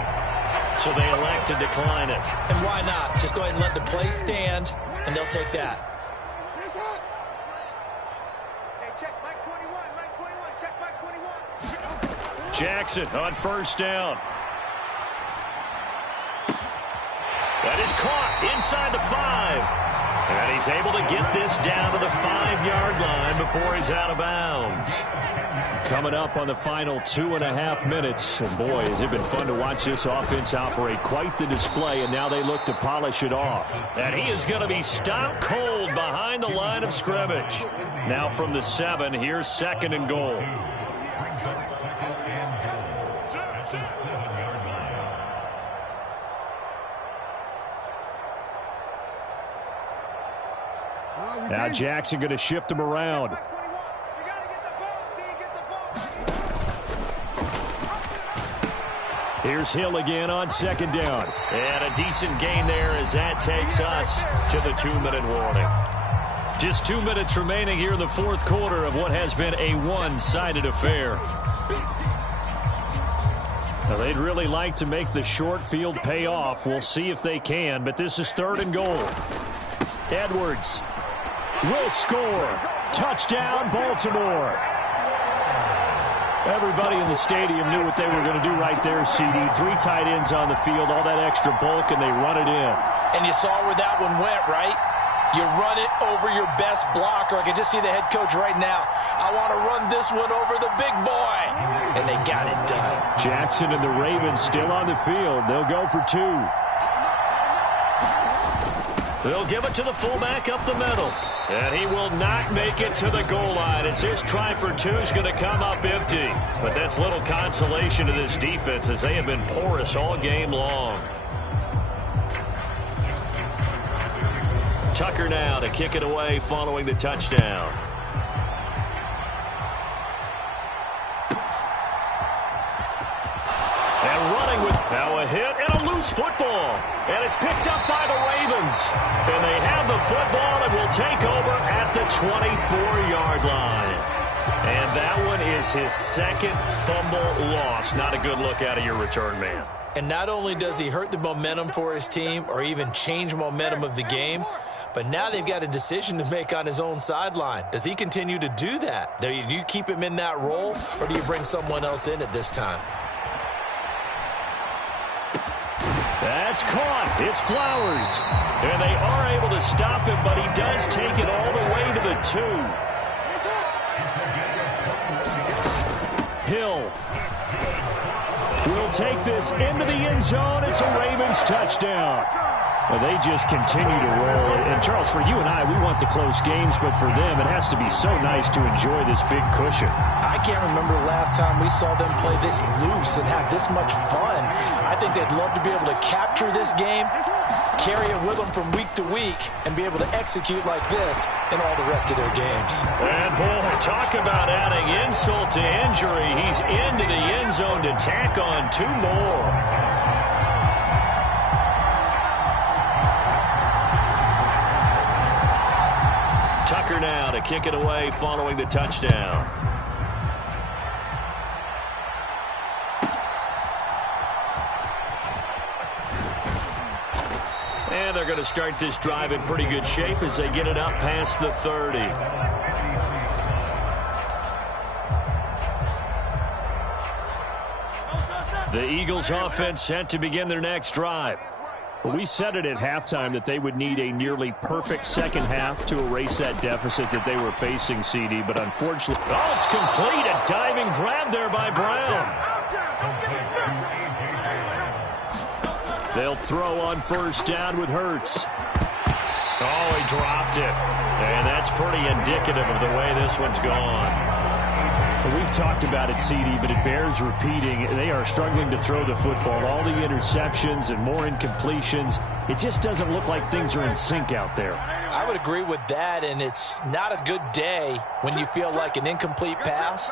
So they elect to decline it. And why not? Just go ahead and let the play stand, and they'll take that. Hey, check Mike 21, Mike 21, check Mike 21. Jackson on first down. That is caught inside the 5. And he's able to get this down to the 5-yard line before he's out of bounds. Coming up on the final 2.5 minutes. And boy, has it been fun to watch this offense operate. Quite the display, and now they look to polish it off. And he is going to be stopped cold behind the line of scrimmage. Now from the 7, here's 2nd and goal. Now Jackson going to shift him around. Here's Hill again on 2nd down. And a decent gain there as that takes us to the 2-minute warning. Just 2 minutes remaining here in the fourth quarter of what has been a one-sided affair. Now, they'd really like to make the short field pay off. We'll see if they can, but this is 3rd and goal. Edwards will score. Touchdown, Baltimore. Everybody in the stadium knew what they were going to do right there, CD. 3 tight ends on the field, all that extra bulk, and they run it in. And you saw where that one went, right? You run it over your best blocker. I can just see the head coach right now. I want to run this one over the big boy. And they got it done. Jackson and the Ravens still on the field. They'll go for 2. They'll give it to the fullback up the middle. And he will not make it to the goal line as his try for 2 is going to come up empty. But that's little consolation to this defense as they have been porous all game long. Tucker now to kick it away following the touchdown. And running with now a hit and a loose football. And it's picked up by the Ravens. And they have the football and will take over at the 24-yard line. And that one is his 2nd fumble loss. Not a good look out of your return man. And not only does he hurt the momentum for his team or even change momentum of the game, but now they've got a decision to make on his own sideline. Does he continue to do that? Do you keep him in that role, or do you bring someone else in at this time? That's caught. It's Flowers. And they are able to stop him, but he does take it all the way to the 2. Hill will take this into the end zone. It's a Ravens touchdown. Well, they just continue to roll. And, Charles, for you and I, we want the close games, but for them, it has to be so nice to enjoy this big cushion. I can't remember the last time we saw them play this loose and have this much fun. I think they'd love to be able to capture this game, carry it with them from week to week, and be able to execute like this in all the rest of their games. And, boy, talk about adding insult to injury. He's into the end zone to tack on 2 more. Tucker now to kick it away following the touchdown. And they're going to start this drive in pretty good shape as they get it up past the 30. The Eagles offense set to begin their next drive. We said it at halftime that they would need a nearly perfect second half to erase that deficit that they were facing, CD, but unfortunately, oh, it's complete. A diving grab there by Brown. They'll throw on first down with Hurts. Oh, he dropped it. And that's pretty indicative of the way this one's gone. We've talked about it, CD, but it bears repeating. They are struggling to throw the football. All the interceptions and more incompletions. It just doesn't look like things are in sync out there. I would agree with that, and it's not a good day when you feel like an incomplete pass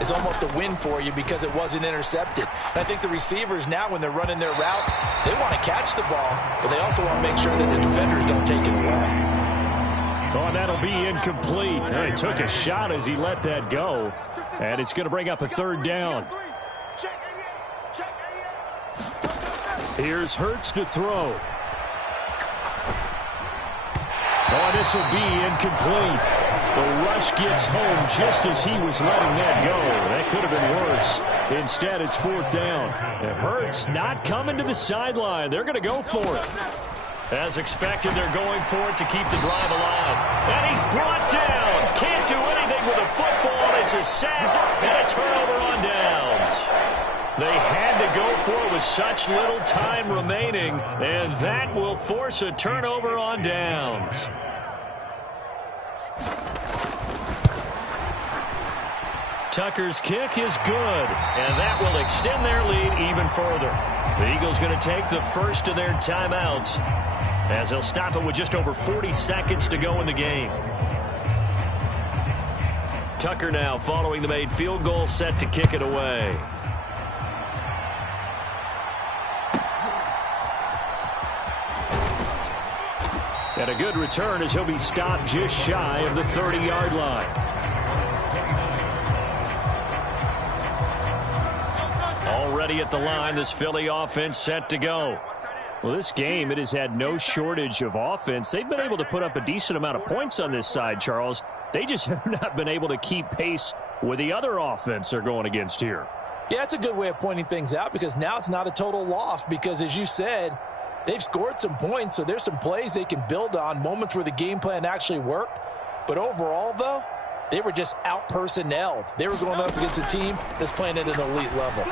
is almost a win for you because it wasn't intercepted. And I think the receivers now, when they're running their routes, they want to catch the ball, but they also want to make sure that the defenders don't take it away. Oh, and that'll be incomplete. He took a shot as he let that go. And it's going to bring up a third down. Here's Hurts to throw. Oh, this will be incomplete. The rush gets home just as he was letting that go. That could have been worse. Instead, it's fourth down. And Hurts not coming to the sideline. They're going to go for it. As expected, they're going for it to keep the drive alive. And he's brought down. Can't do anything with a football. It's a sack and a turnover on downs. They had to go for it with such little time remaining, and that will force a turnover on downs. Tucker's kick is good, and that will extend their lead even further. The Eagles going to take the first of their timeouts as they'll stop it with just over 40 seconds to go in the game. Tucker now following the made field goal, set to kick it away. And a good return as he'll be stopped just shy of the 30-yard line. Already at the line, this Philly offense set to go. Well, this game, it has had no shortage of offense. They've been able to put up a decent amount of points on this side, Charles. They just have not been able to keep pace with the other offense they're going against here. Yeah, that's a good way of pointing things out because now it's not a total loss because, as you said, they've scored some points, so there's some plays they can build on, moments where the game plan actually worked. But overall, though, they were just out-personnelled. They were going up against a team that's playing at an elite level.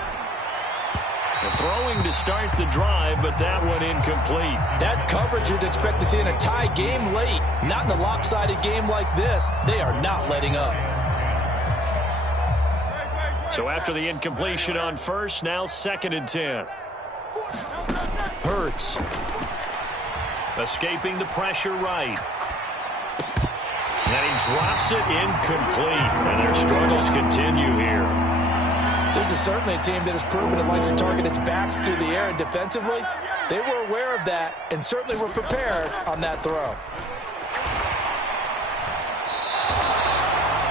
Throwing to start the drive, but that one incomplete. That's coverage you'd expect to see in a tie game late. Not in a lopsided game like this. They are not letting up. So after the incompletion on first, now 2nd and 10. Hurts. Escaping the pressure right. And he drops it incomplete. And their struggles continue here. This is certainly a team that has proven it likes to target its backs through the air, and defensively, they were aware of that and certainly were prepared on that throw.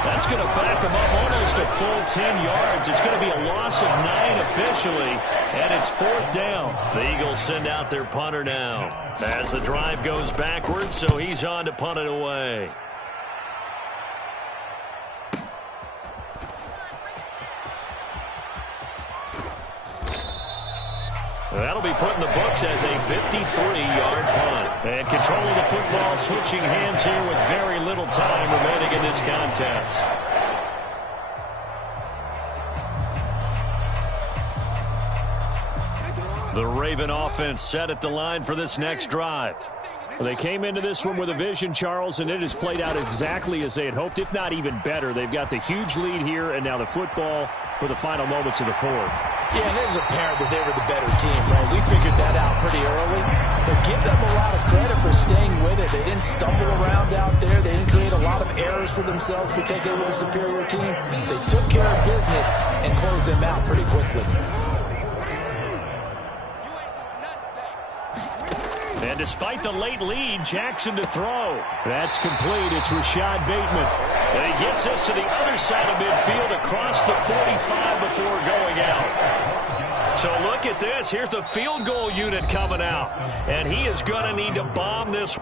That's going to back them up almost a full 10 yards. It's going to be a loss of 9 officially, and it's 4th down. The Eagles send out their punter now as the drive goes backwards, so he's on to punt it away. That'll be put in the books as a 53-yard punt. And control of the football, switching hands here with very little time remaining in this contest. The Raven offense set at the line for this next drive. Well, they came into this one with a vision, Charles, and it has played out exactly as they had hoped, if not even better. They've got the huge lead here, and now the football for the final moments of the fourth. Yeah, and it was apparent that they were the better team, right? We figured that out pretty early. But give them a lot of credit for staying with it. They didn't stumble around out there. They didn't create a lot of errors for themselves because they were the superior team. They took care of business and closed them out pretty quickly. And despite the late lead, Jackson to throw. That's complete. It's Rashad Bateman. And he gets us to the other side of midfield across the 45 before going out. So look at this. Here's the field goal unit coming out. And he is going to need to bomb this.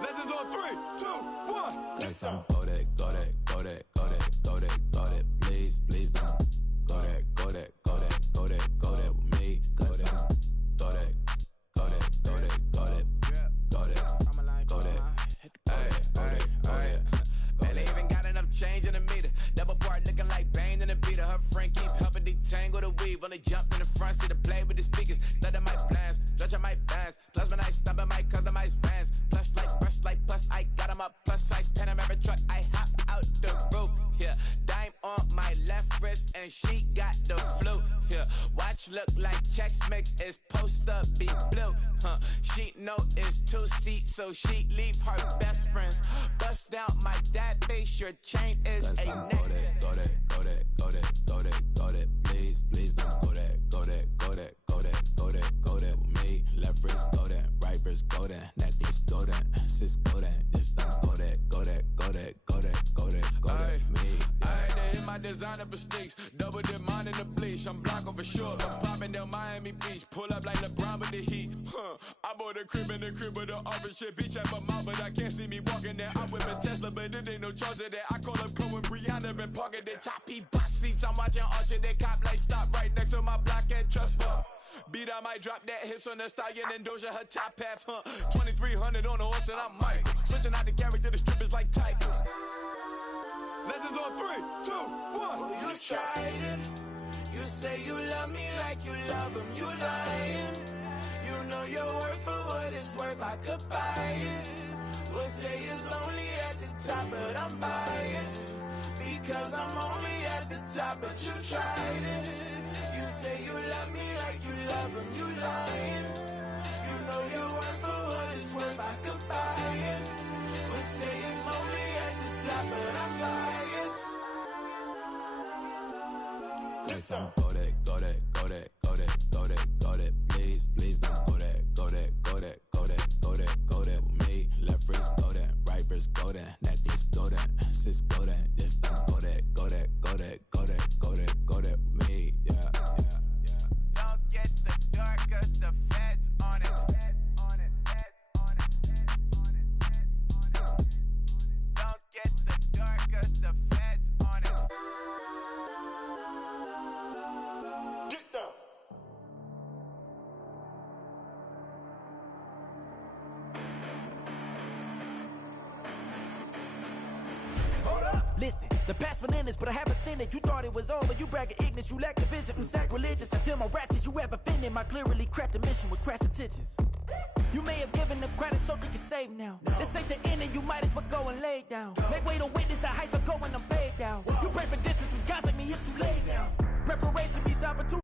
Legends on 3, 2, 1. Next time, go that, go that, go that, go that, go that, go that. Please, please don't. Go that, go that, go that, go that, go that with me. Go that, go that, go that, go that, go that, go that, go that. Man, they even got enough change in the meter. Double part looking like Bane in the beater. Her friend keep helping detangle the weave. When they jumped in the front seat to play with the speakers. Thunder might blast, judge my bands. Plasma night, stubborn my customized vans. Plush like brush like plus. I got them up plus size Panamera truck. I hop out the roof. Yeah, dime on my left wrist and she got the flu. Yeah, watch look like Chex Mix is post up be blue. She know it's 2 seats, so she leave her best friends. Bust down my dad face. Your chain is a neck. Go that, go that, go that, go that, go that, go that. Please, please don't go that, go that, go that, go that, go that, go that with me. Left wrist go that, right wrist go that, necklace go that, sis go that, this don't go that, go that, go that, go that, go that, go that with me. I had to hit my designer for sneaks. Double dip mine in the bleach. I'm blocking for sure. I'm popping down Miami Beach. Pull up like LeBron with the heat. I bought a crib in the crib with the office shit. Beach at my mouth, but I can't see me walking there. I'm with a Tesla, but it ain't no charge of that. I call up Cohen, Brianna, been parking the top P box seats. I'm watching Archer, they cop like stop right next to my block at Trust Fund. Beat, I might drop that hips on the stallion and Doja her top half, 2300 on the horse and I'm Mike. Switching out the character, the strippers like Titans. Legends on 3, 2, 1. You tried it. You say you love me like you love him. You lying. You know your worth for what it's worth. I could buy it. We'll say it's only at the top, but I'm biased because I'm only at the top. But you tried it. You say you love me like you love him. You lying. You know your worth for what it's worth. I could buy it. We'll say it's only at the top, but I'm biased. Next time, go that, go that, go that, go that, go that, go that. Please, please don't go that, go that, go that, go that, go that, go that with me. Left wrist go that, right wrist go that, necklace go that, sis go that, this don't go that, go that, go that, go that, go that, go that with me. Yeah, yeah, yeah. Don't get the dark, cause the feds on it. Feds on it, feds on it, feds on it, feds on it. Don't get the dark, cause the feds on it. Get down. Listen, the past bananas, but I haven't seen it. You thought it was over, you bragging ignorance, you lack the vision. I'm sacrilegious, I feel my ratchets, you have offended my clearly cracked the mission with crass intentions. You may have given them credit so they can save now. This ain't the end and you might as well go and lay down. Make way to witness the heights are going, I'm paid down. You pray for distance with guys like me, it's too late now. Preparation means opportunity.